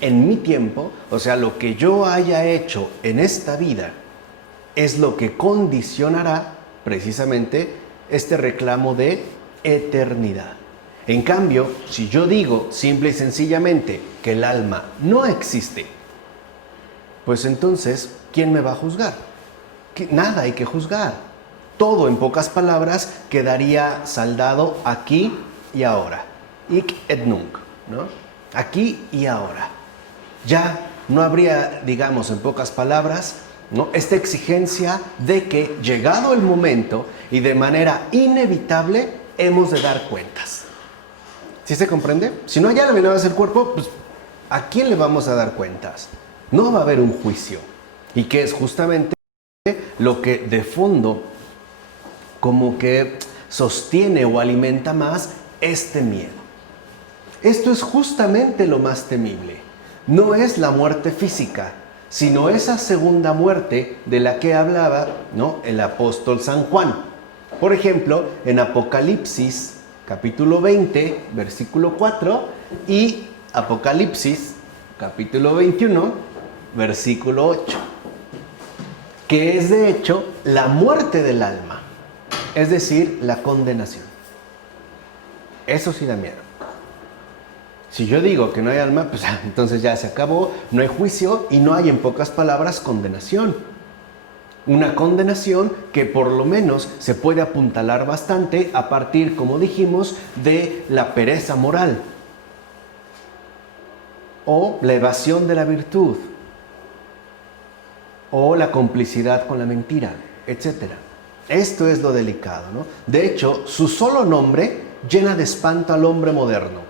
en mi tiempo, o sea, lo que yo haya hecho en esta vida, es lo que condicionará precisamente este reclamo de eternidad. En cambio, si yo digo simple y sencillamente que el alma no existe, pues entonces, ¿quién me va a juzgar? Nada hay que juzgar. Todo, en pocas palabras, quedaría saldado aquí y ahora. Hic et nunc, ¿no? Aquí y ahora. Ya no habría, digamos, en pocas palabras, ¿no? Esta exigencia de que, llegado el momento y de manera inevitable, hemos de dar cuentas. ¿Sí se comprende? Si no hay alma y no es el cuerpo, pues ¿a quién le vamos a dar cuentas? No va a haber un juicio. Y que es justamente lo que de fondo como que sostiene o alimenta más este miedo. Esto es justamente lo más temible. No es la muerte física, sino esa segunda muerte de la que hablaba, ¿no?, el apóstol San Juan. Por ejemplo, en Apocalipsis capítulo 20, versículo 4 y Apocalipsis capítulo 21, versículo 8, que es de hecho la muerte del alma, es decir, la condenación. Eso sí da miedo. Si yo digo que no hay alma, pues entonces ya se acabó, no hay juicio y no hay, en pocas palabras, condenación. Una condenación que por lo menos se puede apuntalar bastante a partir, como dijimos, de la pereza moral o la evasión de la virtud o la complicidad con la mentira, etc. Esto es lo delicado, ¿no? De hecho, su solo nombre llena de espanto al hombre moderno,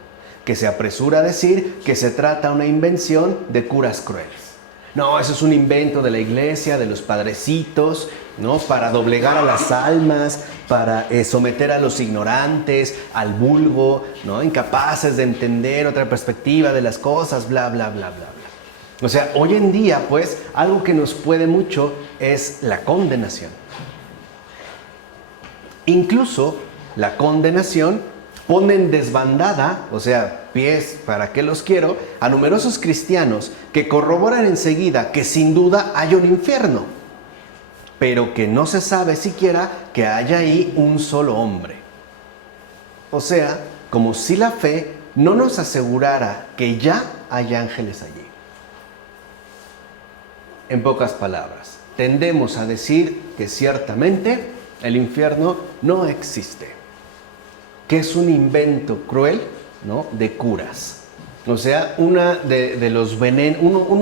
que se apresura a decir que se trata de una invención de curas crueles. No, eso es un invento de la iglesia, de los padrecitos, ¿no?, para doblegar a las almas, para someter a los ignorantes, al vulgo, ¿no?, incapaces de entender otra perspectiva de las cosas, bla, bla, bla, bla, bla. O sea, hoy en día, pues, algo que nos puede mucho es la condenación. Incluso la condenación pone en desbandada, o sea, pies, ¿para qué los quiero?, a numerosos cristianos que corroboran enseguida que sin duda hay un infierno, pero que no se sabe siquiera que haya ahí un solo hombre. O sea, como si la fe no nos asegurara que ya hay ángeles allí. En pocas palabras, tendemos a decir que ciertamente el infierno no existe, que es un invento cruel, ¿no?, de curas. O sea, uno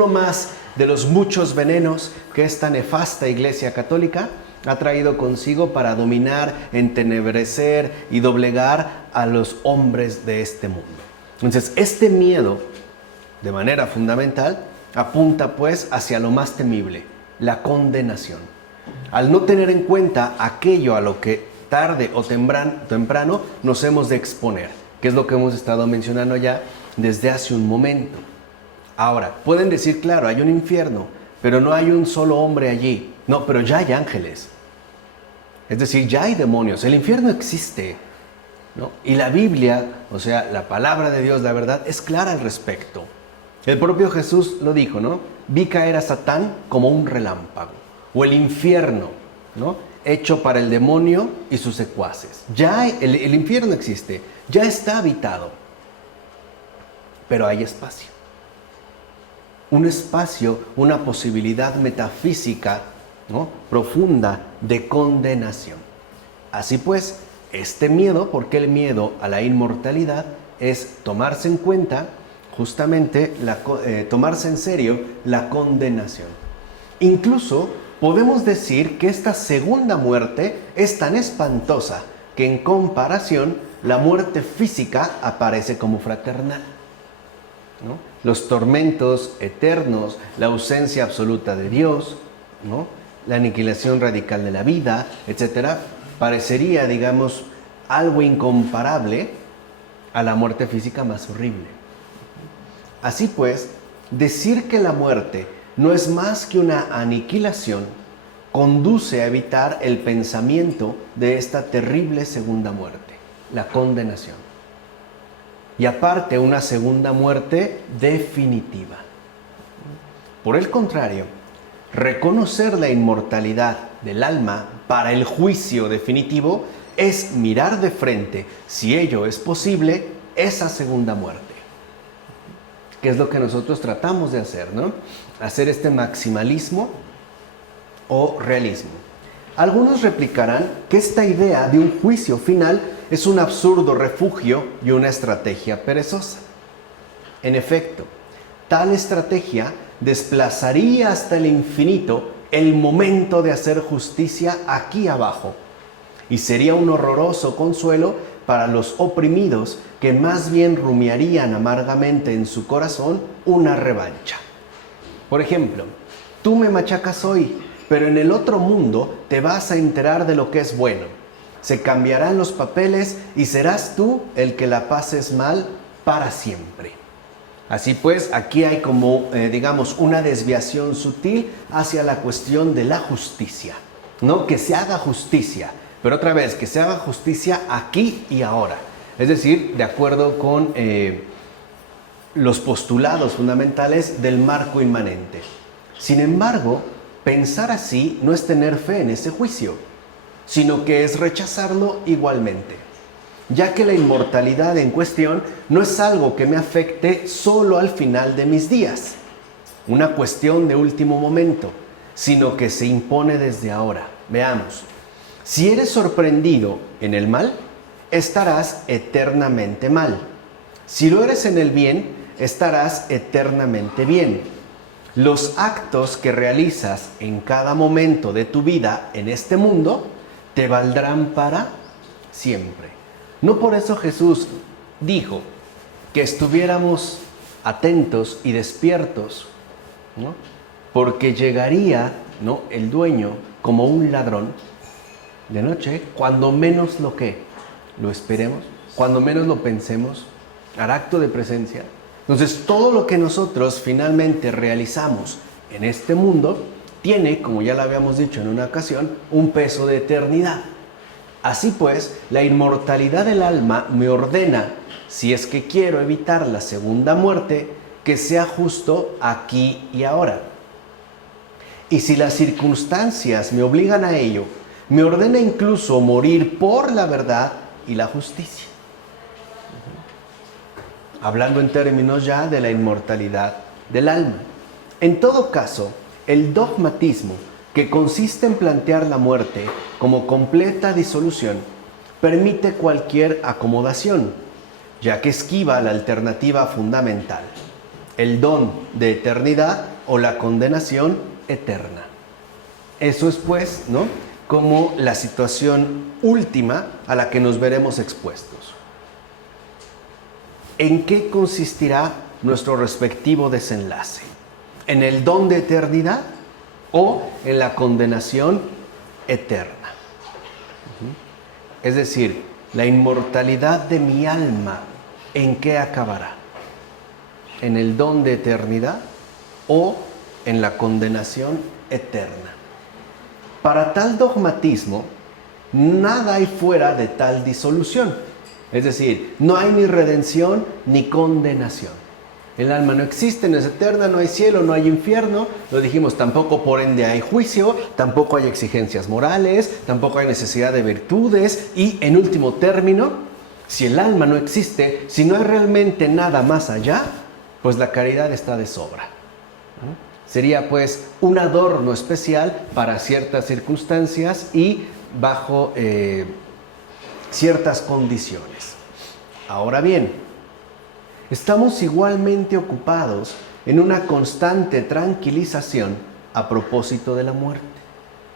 más de los muchos venenos que esta nefasta Iglesia Católica ha traído consigo para dominar, entenebrecer y doblegar a los hombres de este mundo. Entonces, este miedo, de manera fundamental, apunta pues hacia lo más temible, la condenación. Al no tener en cuenta aquello a lo que tarde o temprano nos hemos de exponer, que es lo que hemos estado mencionando ya desde hace un momento. Ahora, pueden decir, claro, hay un infierno, pero no hay un solo hombre allí. No, pero ya hay ángeles. Es decir, ya hay demonios. El infierno existe, ¿no? Y la Biblia, o sea, la palabra de Dios, la verdad, es clara al respecto. El propio Jesús lo dijo, ¿no? Vi caer a Satán como un relámpago. O el infierno, ¿no?, hecho para el demonio y sus secuaces. Ya el infierno existe, ya está habitado. Pero hay espacio. Un espacio, una posibilidad metafísica, ¿no?, profunda de condenación. Así pues, este miedo, porque el miedo a la inmortalidad es tomarse en cuenta, justamente, tomarse en serio la condenación. Incluso podemos decir que esta segunda muerte es tan espantosa que en comparación la muerte física aparece como fraternal, ¿no? Los tormentos eternos, la ausencia absoluta de Dios, ¿no?, la aniquilación radical de la vida, etcétera, parecería, digamos, algo incomparable a la muerte física más horrible. Así pues, decir que la muerte no es más que una aniquilación conduce a evitar el pensamiento de esta terrible segunda muerte, la condenación. Y aparte, una segunda muerte definitiva. Por el contrario, reconocer la inmortalidad del alma para el juicio definitivo es mirar de frente, si ello es posible, esa segunda muerte. Que es lo que nosotros tratamos de hacer, ¿no? Hacer este maximalismo o realismo. Algunos replicarán que esta idea de un juicio final es un absurdo refugio y una estrategia perezosa. En efecto, tal estrategia desplazaría hasta el infinito el momento de hacer justicia aquí abajo y sería un horroroso consuelo para los oprimidos que más bien rumiarían amargamente en su corazón una revancha. Por ejemplo, tú me machacas hoy, pero en el otro mundo te vas a enterar de lo que es bueno. Se cambiarán los papeles y serás tú el que la pases mal para siempre. Así pues, aquí hay como, digamos, una desviación sutil hacia la cuestión de la justicia. No que se haga justicia, pero otra vez, que se haga justicia aquí y ahora. Es decir, de acuerdo con los postulados fundamentales del marco inmanente. Sin embargo, pensar así no es tener fe en ese juicio, sino que es rechazarlo igualmente, ya que la inmortalidad en cuestión no es algo que me afecte solo al final de mis días, una cuestión de último momento, sino que se impone desde ahora. Veamos, si eres sorprendido en el mal, estarás eternamente mal. Si lo eres en el bien, estarás eternamente bien. Los actos que realizas en cada momento de tu vida en este mundo te valdrán para siempre. No por eso Jesús dijo que estuviéramos atentos y despiertos, ¿no?, porque llegaría, ¿no?, el dueño como un ladrón de noche, cuando menos lo esperemos, cuando menos lo pensemos, hará acto de presencia. Entonces, todo lo que nosotros finalmente realizamos en este mundo tiene, como ya lo habíamos dicho en una ocasión, un peso de eternidad. Así pues, la inmortalidad del alma me ordena, si es que quiero evitar la segunda muerte, que sea justo aquí y ahora. Y si las circunstancias me obligan a ello, me ordena incluso morir por la verdad y la justicia. hablando en términos ya de la inmortalidad del alma. En todo caso, el dogmatismo, que consiste en plantear la muerte como completa disolución, permite cualquier acomodación, ya que esquiva la alternativa fundamental, el don de eternidad o la condenación eterna. Eso es, pues, ¿no?, como la situación última a la que nos veremos expuestos. ¿En qué consistirá nuestro respectivo desenlace? ¿En el don de eternidad o en la condenación eterna? Es decir, la inmortalidad de mi alma, ¿en qué acabará? ¿En el don de eternidad o en la condenación eterna? Para tal dogmatismo, nada hay fuera de tal disolución. Es decir, no hay ni redención ni condenación. El alma no existe, no es eterna, no hay cielo, no hay infierno. Lo dijimos, tampoco por ende hay juicio, tampoco hay exigencias morales, tampoco hay necesidad de virtudes. Y en último término, si el alma no existe, si no hay realmente nada más allá, pues la caridad está de sobra. Sería pues un adorno especial para ciertas circunstancias y bajo ciertas condiciones. Ahora bien, estamos igualmente ocupados en una constante tranquilización a propósito de la muerte.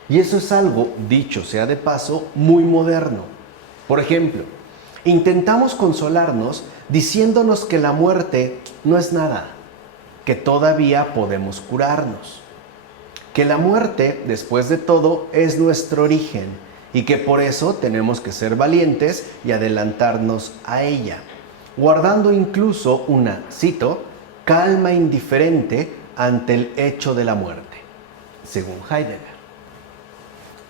Y eso es algo, dicho sea de paso, muy moderno. Por ejemplo, intentamos consolarnos diciéndonos que la muerte no es nada, que todavía podemos curarnos, que la muerte, después de todo, es nuestro origen y que por eso tenemos que ser valientes y adelantarnos a ella, guardando incluso una, cito, calma indiferente ante el hecho de la muerte, según Heidegger.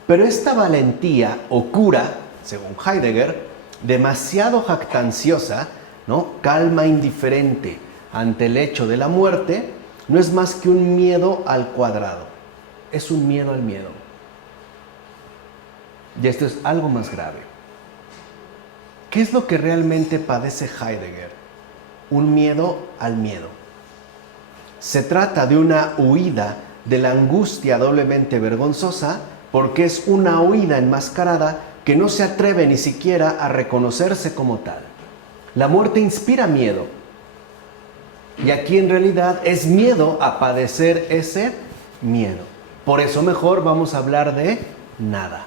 Pero esta valentía o cura, según Heidegger, demasiado jactanciosa, ¿no?, calma indiferente ante el hecho de la muerte, no es más que un miedo al cuadrado. Es un miedo al miedo. Y esto es algo más grave. ¿Qué es lo que realmente padece Heidegger? Un miedo al miedo. Se trata de una huida de la angustia doblemente vergonzosa, porque es una huida enmascarada que no se atreve ni siquiera a reconocerse como tal. La muerte inspira miedo. Y aquí en realidad es miedo a padecer ese miedo. Por eso mejor vamos a hablar de nada.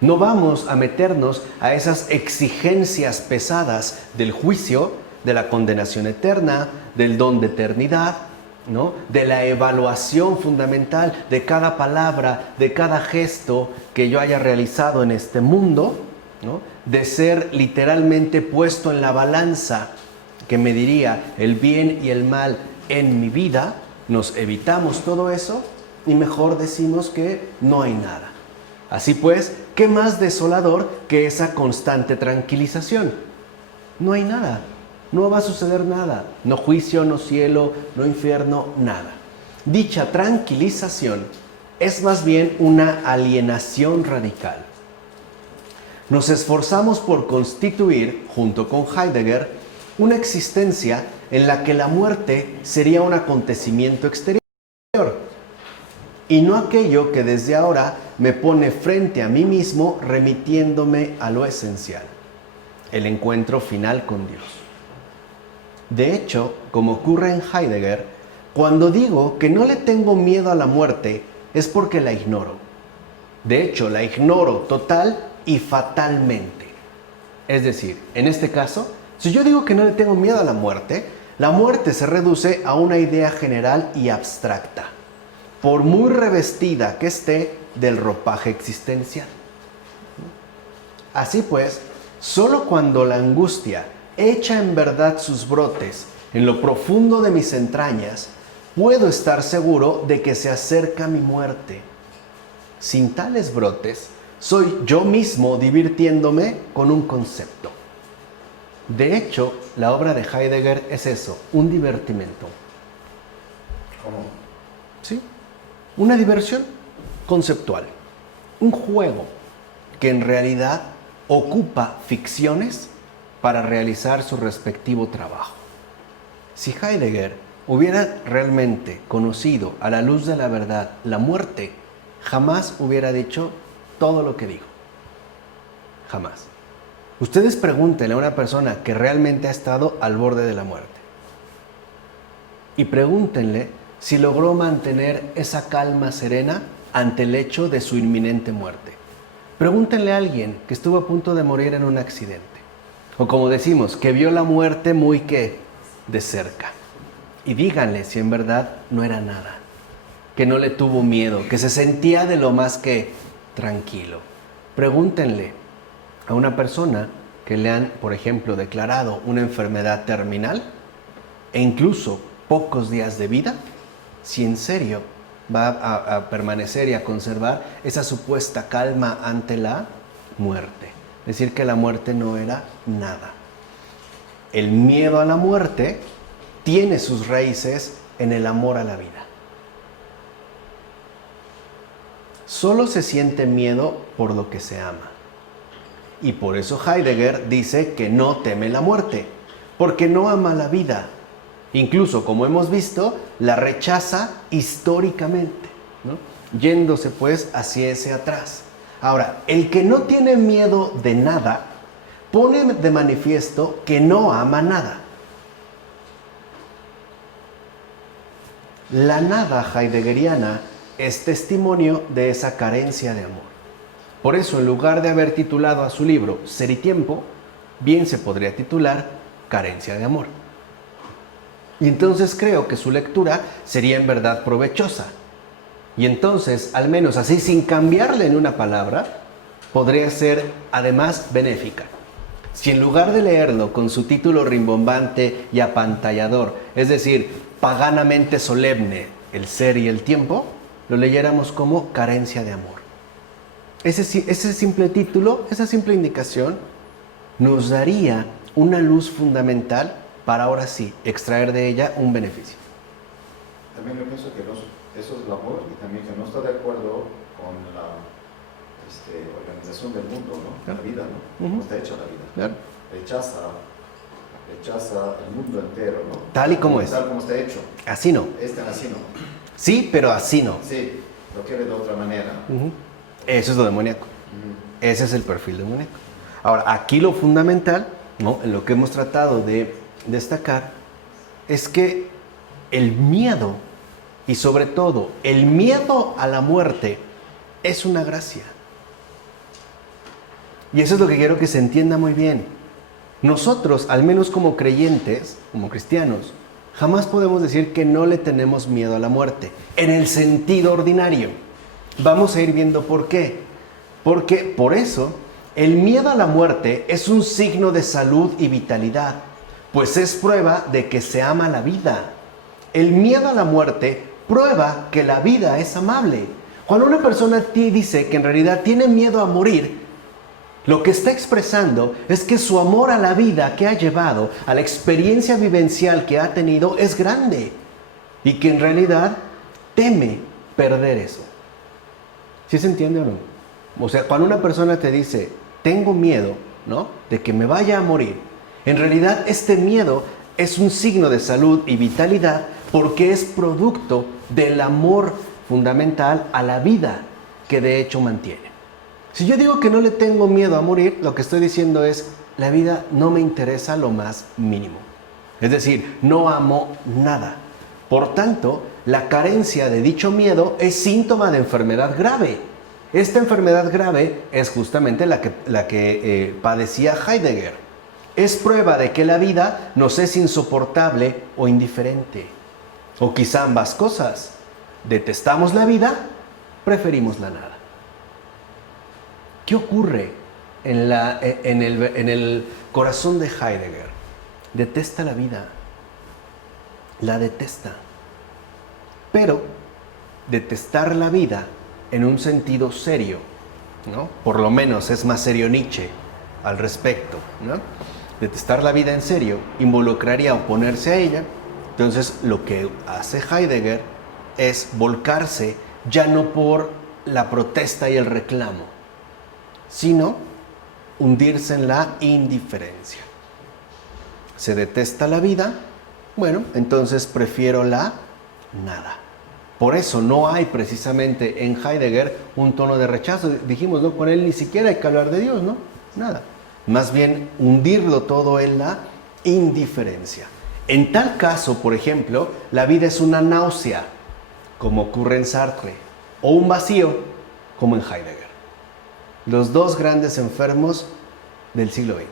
No vamos a meternos a esas exigencias pesadas del juicio, de la condenación eterna, del don de eternidad, ¿no?, de la evaluación fundamental de cada palabra, de cada gesto que yo haya realizado en este mundo, ¿no?, de ser literalmente puesto en la balanza que me diría el bien y el mal en mi vida. Nos evitamos todo eso y mejor decimos que no hay nada. Así pues, ¿qué más desolador que esa constante tranquilización? No hay nada, no va a suceder nada, no juicio, no cielo, no infierno, nada. Dicha tranquilización es más bien una alienación radical. Nos esforzamos por constituir, junto con Heidegger, una existencia en la que la muerte sería un acontecimiento exterior y no aquello que desde ahora me pone frente a mí mismo, remitiéndome a lo esencial, el encuentro final con Dios. De hecho, como ocurre en Heidegger, cuando digo que no le tengo miedo a la muerte es porque la ignoro. De hecho, la ignoro total y fatalmente. Es decir, en este caso, si yo digo que no le tengo miedo a la muerte se reduce a una idea general y abstracta, por muy revestida que esté del ropaje existencial. Así pues, solo cuando la angustia echa en verdad sus brotes en lo profundo de mis entrañas, puedo estar seguro de que se acerca mi muerte. Sin tales brotes, soy yo mismo divirtiéndome con un concepto. De hecho, la obra de Heidegger es eso, un divertimento. ¿Cómo? ¿Sí? Una diversión conceptual, un juego que en realidad ocupa ficciones para realizar su respectivo trabajo. Si Heidegger hubiera realmente conocido a la luz de la verdad la muerte, jamás hubiera dicho todo lo que dijo. Jamás. Ustedes pregúntenle a una persona que realmente ha estado al borde de la muerte y pregúntenle si logró mantener esa calma serena ante el hecho de su inminente muerte. Pregúntenle a alguien que estuvo a punto de morir en un accidente, o como decimos, que vio la muerte muy de cerca, y díganle si en verdad no era nada, que no le tuvo miedo, que se sentía de lo más que tranquilo. Pregúntenle a una persona que le han, por ejemplo, declarado una enfermedad terminal e incluso pocos días de vida, si en serio va a permanecer y a conservar esa supuesta calma ante la muerte. Decir que la muerte no era nada. El miedo a la muerte tiene sus raíces en el amor a la vida. Solo se siente miedo por lo que se ama. Y por eso Heidegger dice que no teme la muerte, porque no ama la vida. Incluso, como hemos visto, la rechaza históricamente, ¿no? Yéndose pues hacia ese atrás. Ahora, el que no tiene miedo de nada, pone de manifiesto que no ama nada. La nada heideggeriana es testimonio de esa carencia de amor. Por eso, en lugar de haber titulado a su libro Ser y Tiempo, bien se podría titular Carencia de Amor. Y entonces creo que su lectura sería en verdad provechosa. Y entonces, al menos así, sin cambiarle en una palabra, podría ser además benéfica. Si en lugar de leerlo con su título rimbombante y apantallador, es decir, paganamente solemne, El ser y el tiempo, lo leyéramos como Carencia de Amor. Ese simple título, esa simple indicación, nos daría una luz fundamental para ahora sí extraer de ella un beneficio. También yo pienso que eso es el amor y también que no está de acuerdo con la organización del mundo, ¿no? Claro. La vida, ¿no? Cómo está hecha la vida. Claro. Rechaza el mundo entero, ¿no? Tal y como es. Tal como está hecho. Así no. Así no. Sí, pero así no. Sí, lo quiere de otra manera. Eso es lo demoníaco. Ese es el perfil demoníaco. Ahora, aquí lo fundamental, ¿no? En lo que hemos tratado de destacar, es que el miedo, y sobre todo el miedo a la muerte, es una gracia. Y eso es lo que quiero que se entienda muy bien. Nosotros, al menos como creyentes, como cristianos, jamás podemos decir que no le tenemos miedo a la muerte, en el sentido ordinario. Vamos a ir viendo por qué. Porque por eso, el miedo a la muerte es un signo de salud y vitalidad, pues es prueba de que se ama la vida. El miedo a la muerte prueba que la vida es amable. Cuando una persona dice que en realidad tiene miedo a morir, lo que está expresando es que su amor a la vida que ha llevado, a la experiencia vivencial que ha tenido, es grande y que en realidad teme perder eso. ¿Sí se entiende o no? O sea, cuando una persona te dice, tengo miedo, ¿no?, de que me vaya a morir, en realidad este miedo es un signo de salud y vitalidad porque es producto del amor fundamental a la vida que de hecho mantiene. Si yo digo que no le tengo miedo a morir, lo que estoy diciendo es, la vida no me interesa lo más mínimo. Es decir, no amo nada. Por tanto, la carencia de dicho miedo es síntoma de enfermedad grave. Esta enfermedad grave es justamente la que padecía Heidegger. Es prueba de que la vida nos es insoportable o indiferente. O quizá ambas cosas. Detestamos la vida, preferimos la nada. ¿Qué ocurre en el corazón de Heidegger? Detesta la vida. La detesta. Pero detestar la vida en un sentido serio, ¿no? Por lo menos es más serio Nietzsche al respecto, ¿no? Detestar la vida en serio involucraría oponerse a ella. Entonces lo que hace Heidegger es volcarse ya no por la protesta y el reclamo, sino hundirse en la indiferencia. Se detesta la vida Bueno, entonces prefiero la nada. Por eso no hay precisamente en Heidegger un tono de rechazo. Dijimos, ¿no? Con él ni siquiera hay que hablar de Dios, ¿no? Nada. Más bien hundirlo todo en la indiferencia. En tal caso, por ejemplo, la vida es una náusea, como ocurre en Sartre, o un vacío, como en Heidegger. Los dos grandes enfermos del siglo XX.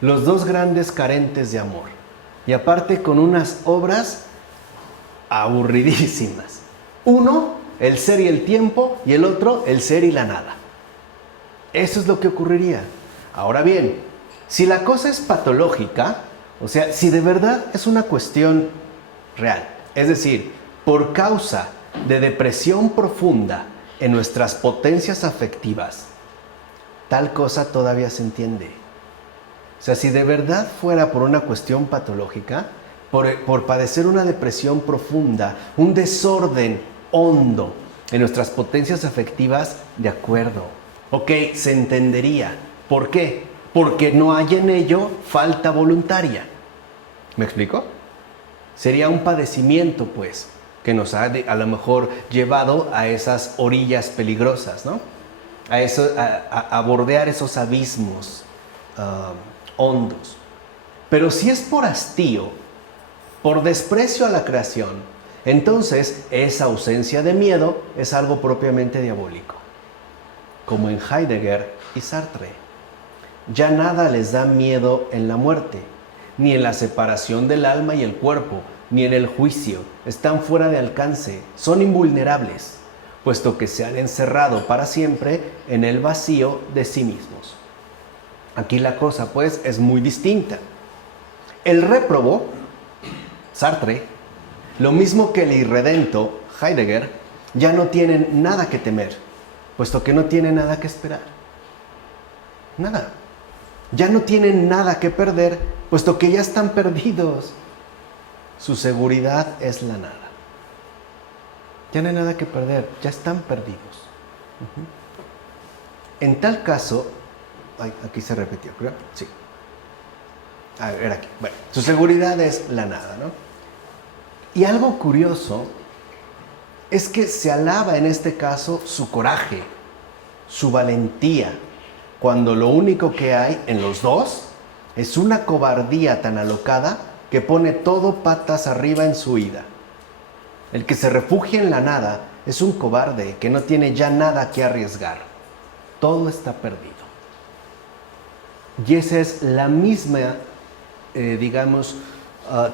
Los dos grandes carentes de amor. Y aparte con unas obras aburridísimas. Uno, el ser y el tiempo, y el otro, el ser y la nada. Eso es lo que ocurriría. Ahora bien, si la cosa es patológica, o sea, si de verdad es una cuestión real, es decir, por causa de depresión profunda en nuestras potencias afectivas, tal cosa todavía se entiende. O sea, si de verdad fuera por una cuestión patológica, por padecer una depresión profunda, un desorden hondo en nuestras potencias afectivas, de acuerdo. Ok, se entendería. ¿Por qué? Porque no hay en ello falta voluntaria. ¿Me explico? Sería un padecimiento, pues, que nos ha a lo mejor llevado a esas orillas peligrosas, ¿no? A bordear esos abismos hondos. Pero si es por hastío, por desprecio a la creación, entonces esa ausencia de miedo es algo propiamente diabólico, como en Heidegger y Sartre. Ya nada les da miedo en la muerte, ni en la separación del alma y el cuerpo, ni en el juicio. Están fuera de alcance, son invulnerables, puesto que se han encerrado para siempre en el vacío de sí mismos. Aquí la cosa, pues, es muy distinta. El réprobo, Sartre, lo mismo que el irredento, Heidegger, ya no tienen nada que temer, puesto que no tienen nada que esperar. Nada. Ya no tienen nada que perder, puesto que ya están perdidos. Su seguridad es la nada. Ya no hay nada que perder, ya están perdidos. En tal caso, aquí se repitió, ¿creo? Sí. A ver, aquí. Bueno, su seguridad es la nada, ¿no? Y algo curioso es que se alaba en este caso su coraje, su valentía, cuando lo único que hay en los dos es una cobardía tan alocada que pone todo patas arriba en su huida. El que se refugia en la nada es un cobarde que no tiene ya nada que arriesgar. Todo está perdido. Y esa es la misma,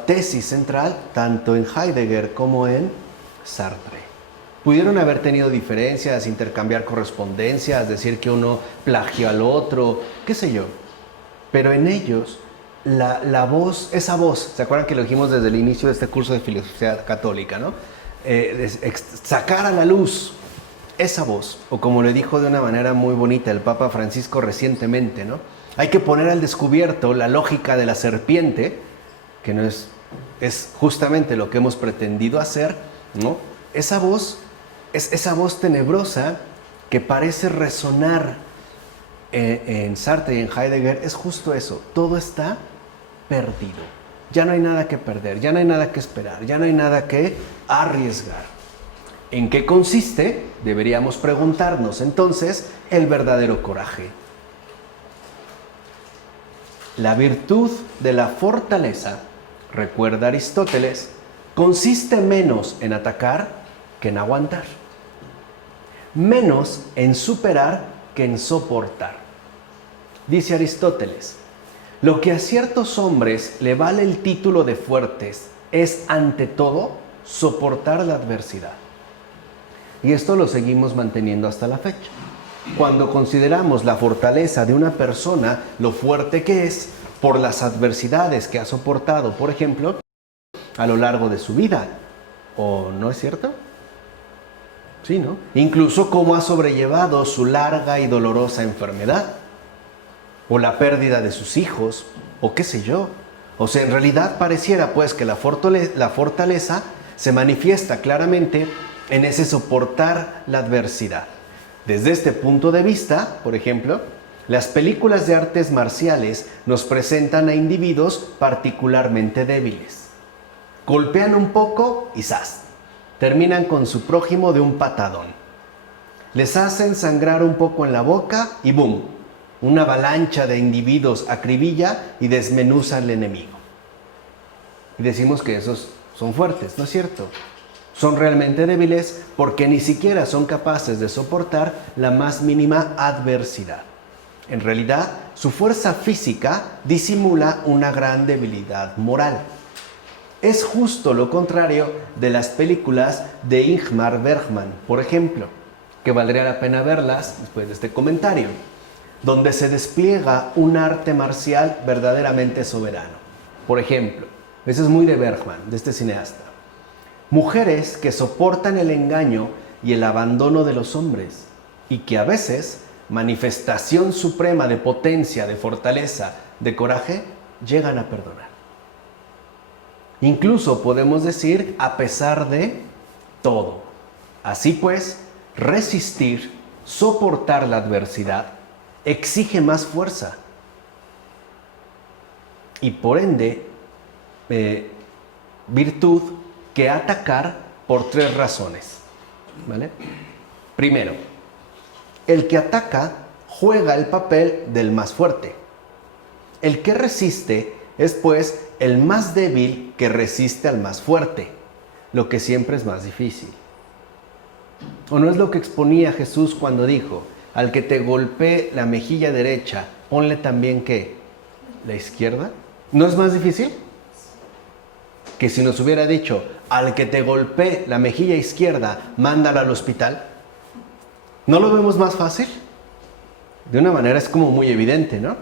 tesis central, tanto en Heidegger como en Sartre. Pudieron haber tenido diferencias, intercambiar correspondencias, decir que uno plagió al otro, qué sé yo. Pero en ellos, la voz, esa voz, ¿se acuerdan que lo dijimos desde el inicio de este curso de filosofía católica, ¿no? Sacar a la luz esa voz, o como le dijo de una manera muy bonita el Papa Francisco recientemente, ¿no? Hay que poner al descubierto la lógica de la serpiente, que no es justamente lo que hemos pretendido hacer, ¿no? Esa voz es esa voz tenebrosa que parece resonar en Sartre y en Heidegger. Es justo eso, todo está perdido. Ya no hay nada que perder, ya no hay nada que esperar, ya no hay nada que arriesgar. ¿En qué consiste? Deberíamos preguntarnos entonces el verdadero coraje. La virtud de la fortaleza, recuerda Aristóteles, consiste menos en atacar que en aguantar, menos en superar que en soportar. Dice Aristóteles, lo que a ciertos hombres le vale el título de fuertes es ante todo soportar la adversidad. Y esto lo seguimos manteniendo hasta la fecha. Cuando consideramos la fortaleza de una persona, lo fuerte que es por las adversidades que ha soportado, por ejemplo, a lo largo de su vida. ¿O no es cierto? Sí, ¿no? Incluso cómo ha sobrellevado su larga y dolorosa enfermedad, o la pérdida de sus hijos, o qué sé yo. O sea, en realidad pareciera pues que la fortaleza se manifiesta claramente en ese soportar la adversidad. Desde este punto de vista, por ejemplo, las películas de artes marciales nos presentan a individuos particularmente débiles. golpean un poco y ¡zas! Terminan con su prójimo de un patadón. Les hacen sangrar un poco en la boca y ¡boom! Una avalancha de individuos acribilla y desmenuza al enemigo. Y decimos que esos son fuertes, ¿no es cierto? Son realmente débiles porque ni siquiera son capaces de soportar la más mínima adversidad. En realidad, su fuerza física disimula una gran debilidad moral. Es justo lo contrario de las películas de Ingmar Bergman, por ejemplo, que valdría la pena verlas después de este comentario, donde se despliega un arte marcial verdaderamente soberano. Por ejemplo, eso es muy de Bergman, de este cineasta. Mujeres que soportan el engaño y el abandono de los hombres y que a veces, manifestación suprema de potencia, de fortaleza, de coraje, llegan a perdonar. Incluso podemos decir a pesar de todo. Así pues, resistir, soportar la adversidad, exige más fuerza y por ende virtud que atacar por 3 razones, ¿vale? Primero, el que ataca juega el papel del más fuerte. El que resiste es pues el más débil que resiste al más fuerte, lo que siempre es más difícil. ¿O no es lo que exponía Jesús cuando dijo, al que te golpee la mejilla derecha, ponle también ¿qué? ¿La izquierda? ¿No es más difícil? Que si nos hubiera dicho, al que te golpee la mejilla izquierda, mándalo al hospital. ¿No lo vemos más fácil? De una manera es como muy evidente, ¿no?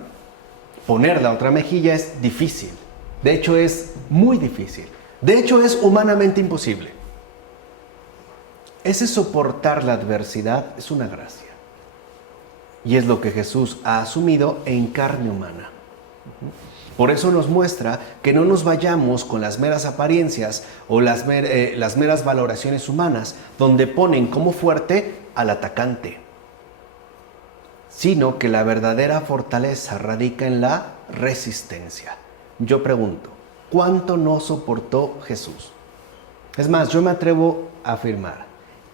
Poner la otra mejilla es difícil. De hecho, es muy difícil. De hecho, es humanamente imposible. Ese soportar la adversidad es una gracia. Y es lo que Jesús ha asumido en carne humana. Por eso nos muestra que no nos vayamos con las meras apariencias o las meras valoraciones humanas, donde ponen como fuerte al atacante, sino que la verdadera fortaleza radica en la resistencia. Yo pregunto, ¿cuánto no soportó Jesús? Es más, yo me atrevo a afirmar,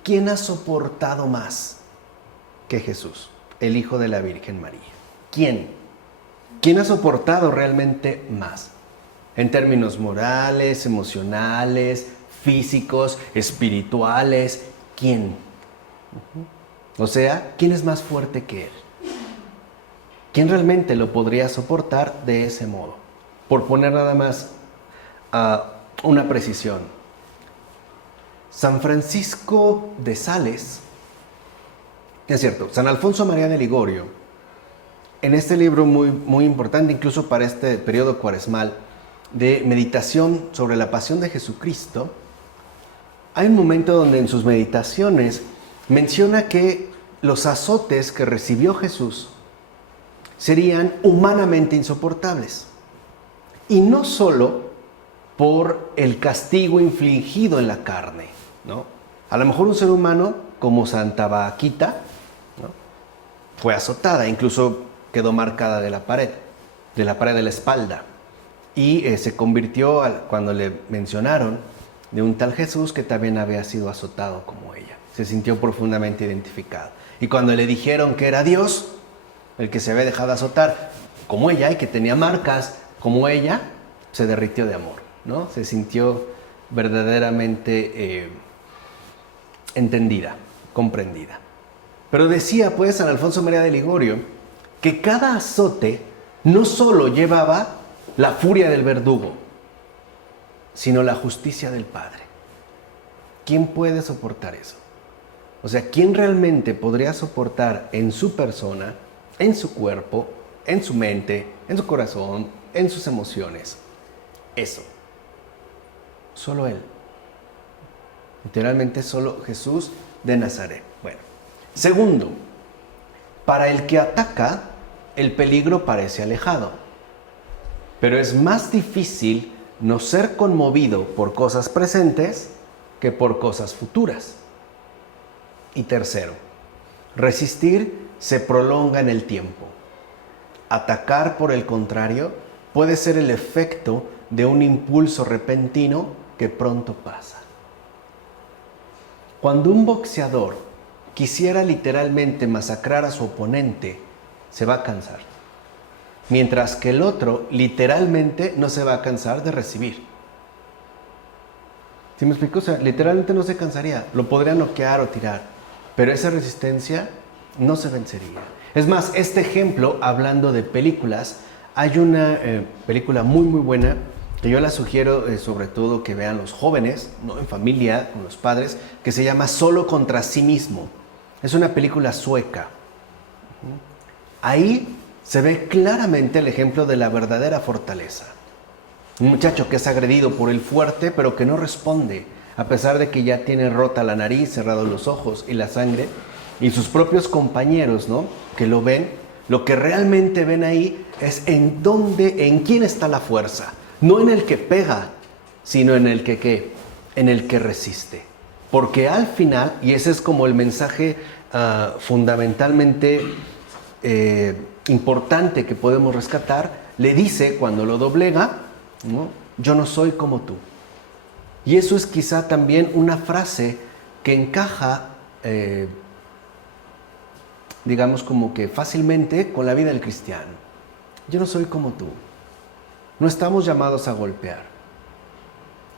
¿quién ha soportado más que Jesús, el Hijo de la Virgen María? ¿Quién? ¿Quién ha soportado realmente más? En términos morales, emocionales, físicos, espirituales, ¿quién? O sea, ¿quién es más fuerte que él? ¿Quién realmente lo podría soportar de ese modo? Por poner nada más una precisión. San Francisco de Sales, es cierto, San Alfonso María de Ligorio, en este libro muy importante, incluso para este periodo cuaresmal, de meditación sobre la pasión de Jesucristo, hay un momento donde en sus meditaciones menciona que los azotes que recibió Jesús serían humanamente insoportables. Y no solo por el castigo infligido en la carne, ¿no? A lo mejor un ser humano como Santa Vaquita, ¿no?, fue azotada, incluso quedó marcada de la pared de la espalda. Y se convirtió, cuando le mencionaron de un tal Jesús que también había sido azotado como ella. Se sintió profundamente identificado. Y cuando le dijeron que era Dios, el que se había dejado azotar como ella y que tenía marcas como ella, se derritió de amor, ¿no? Se sintió verdaderamente entendida, comprendida. Pero decía pues San Alfonso María de Ligorio que cada azote no solo llevaba la furia del verdugo, sino la justicia del Padre. ¿Quién puede soportar eso? O sea, ¿quién realmente podría soportar en su persona, en su cuerpo, en su mente, en su corazón, en sus emociones eso? Solo Él. Literalmente solo Jesús de Nazaret. Bueno, segundo, para el que ataca, el peligro parece alejado, pero es más difícil no ser conmovido por cosas presentes que por cosas futuras. Y tercero, resistir se prolonga en el tiempo. Atacar, por el contrario, puede ser el efecto de un impulso repentino que pronto pasa. Cuando un boxeador quisiera literalmente masacrar a su oponente, se va a cansar. Mientras que el otro literalmente no se va a cansar de recibir. ¿Sí me explico? O sea, literalmente no se cansaría. Lo podría noquear o tirar. Pero esa resistencia no se vencería. Es más, este ejemplo, hablando de películas, hay una película muy muy buena que yo la sugiero sobre todo que vean los jóvenes, ¿no? En familia, con los padres, que se llama Solo contra sí mismo. Es una película sueca. Ahí se ve claramente el ejemplo de la verdadera fortaleza. Un muchacho que es agredido por el fuerte, pero que no responde, a pesar de que ya tiene rota la nariz, cerrados los ojos y la sangre, y sus propios compañeros, ¿no? Que lo ven, lo que realmente ven ahí es en quién está la fuerza. No en el que pega, sino en el que ¿qué? En el que resiste. Porque al final, y ese es como el mensaje fundamentalmente importante que podemos rescatar, le dice cuando lo doblega, ¿no? Yo no soy como tú. Y eso es quizá también una frase que encaja, digamos como que fácilmente con la vida del cristiano. Yo no soy como tú. No estamos llamados a golpear.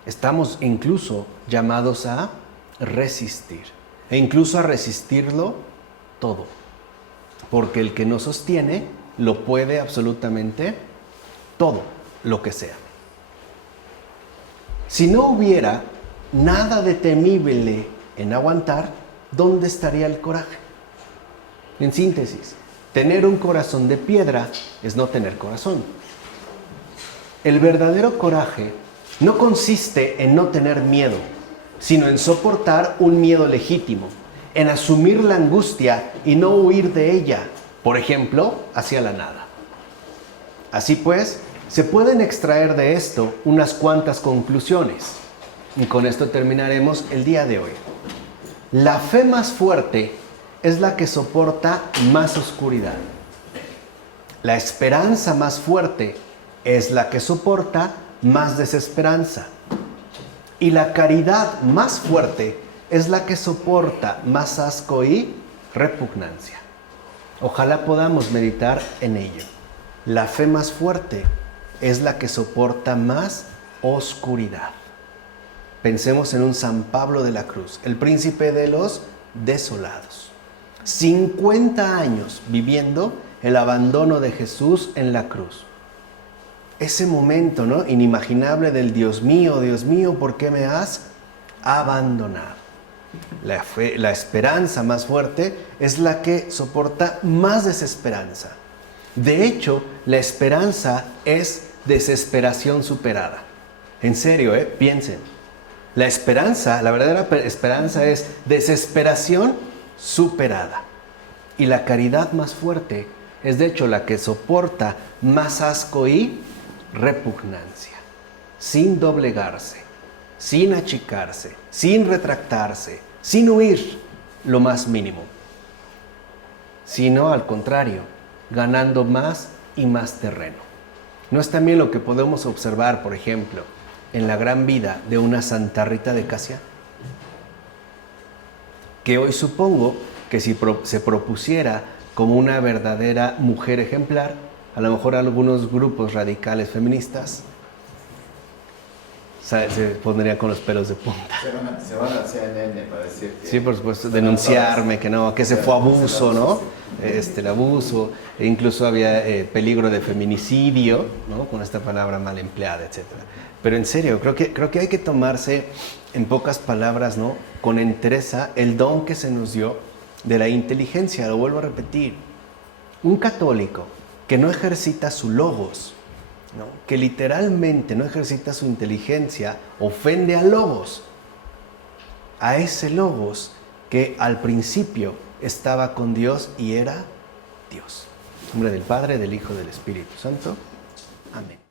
Estamos incluso llamados a resistir. E incluso a resistirlo todo. Porque el que nos sostiene lo puede absolutamente todo, lo que sea. Si no hubiera nada de temible en aguantar, ¿dónde estaría el coraje? En síntesis, tener un corazón de piedra es no tener corazón. El verdadero coraje no consiste en no tener miedo, sino en soportar un miedo legítimo, en asumir la angustia y no huir de ella, por ejemplo, hacia la nada. Así pues, se pueden extraer de esto unas cuantas conclusiones, y con esto terminaremos el día de hoy. La fe más fuerte es la que soporta más oscuridad. La esperanza más fuerte es la que soporta más desesperanza. Y la caridad más fuerte es la que soporta más asco y repugnancia. Ojalá podamos meditar en ello. La fe más fuerte es la que soporta más oscuridad. Pensemos en un San Pablo de la Cruz, el príncipe de los desolados. 50 años viviendo el abandono de Jesús en la cruz. Ese momento, ¿no? Inimaginable del Dios mío, ¿por qué me has abandonado? La fe, la esperanza más fuerte es la que soporta más desesperanza. De hecho, la esperanza es desesperación superada. En serio, piensen. La esperanza, la verdadera esperanza es desesperación superada. Y la caridad más fuerte es de hecho la que soporta más asco y repugnancia, sin doblegarse, sin achicarse, sin retractarse, sin huir lo más mínimo, sino al contrario, ganando más y más terreno. ¿No es también lo que podemos observar, por ejemplo, en la gran vida de una Santa Rita de Casia? Que hoy supongo que si se propusiera como una verdadera mujer ejemplar, a lo mejor algunos grupos radicales feministas se pondrían con los pelos de punta. Se van a CNN para decir que... Sí, por supuesto, denunciarme que no, que ese fue abuso, ¿no? El abuso, e incluso había peligro de feminicidio, ¿no? Con esta palabra mal empleada, etc. Pero en serio, creo que hay que tomarse, en pocas palabras, ¿no? Con entereza el don que se nos dio de la inteligencia. Lo vuelvo a repetir. Un católico que no ejercita su logos, ¿no? Que literalmente no ejercita su inteligencia, ofende al logos, a ese logos que al principio estaba con Dios y era Dios. En nombre del Padre, del Hijo, del Espíritu Santo. Amén.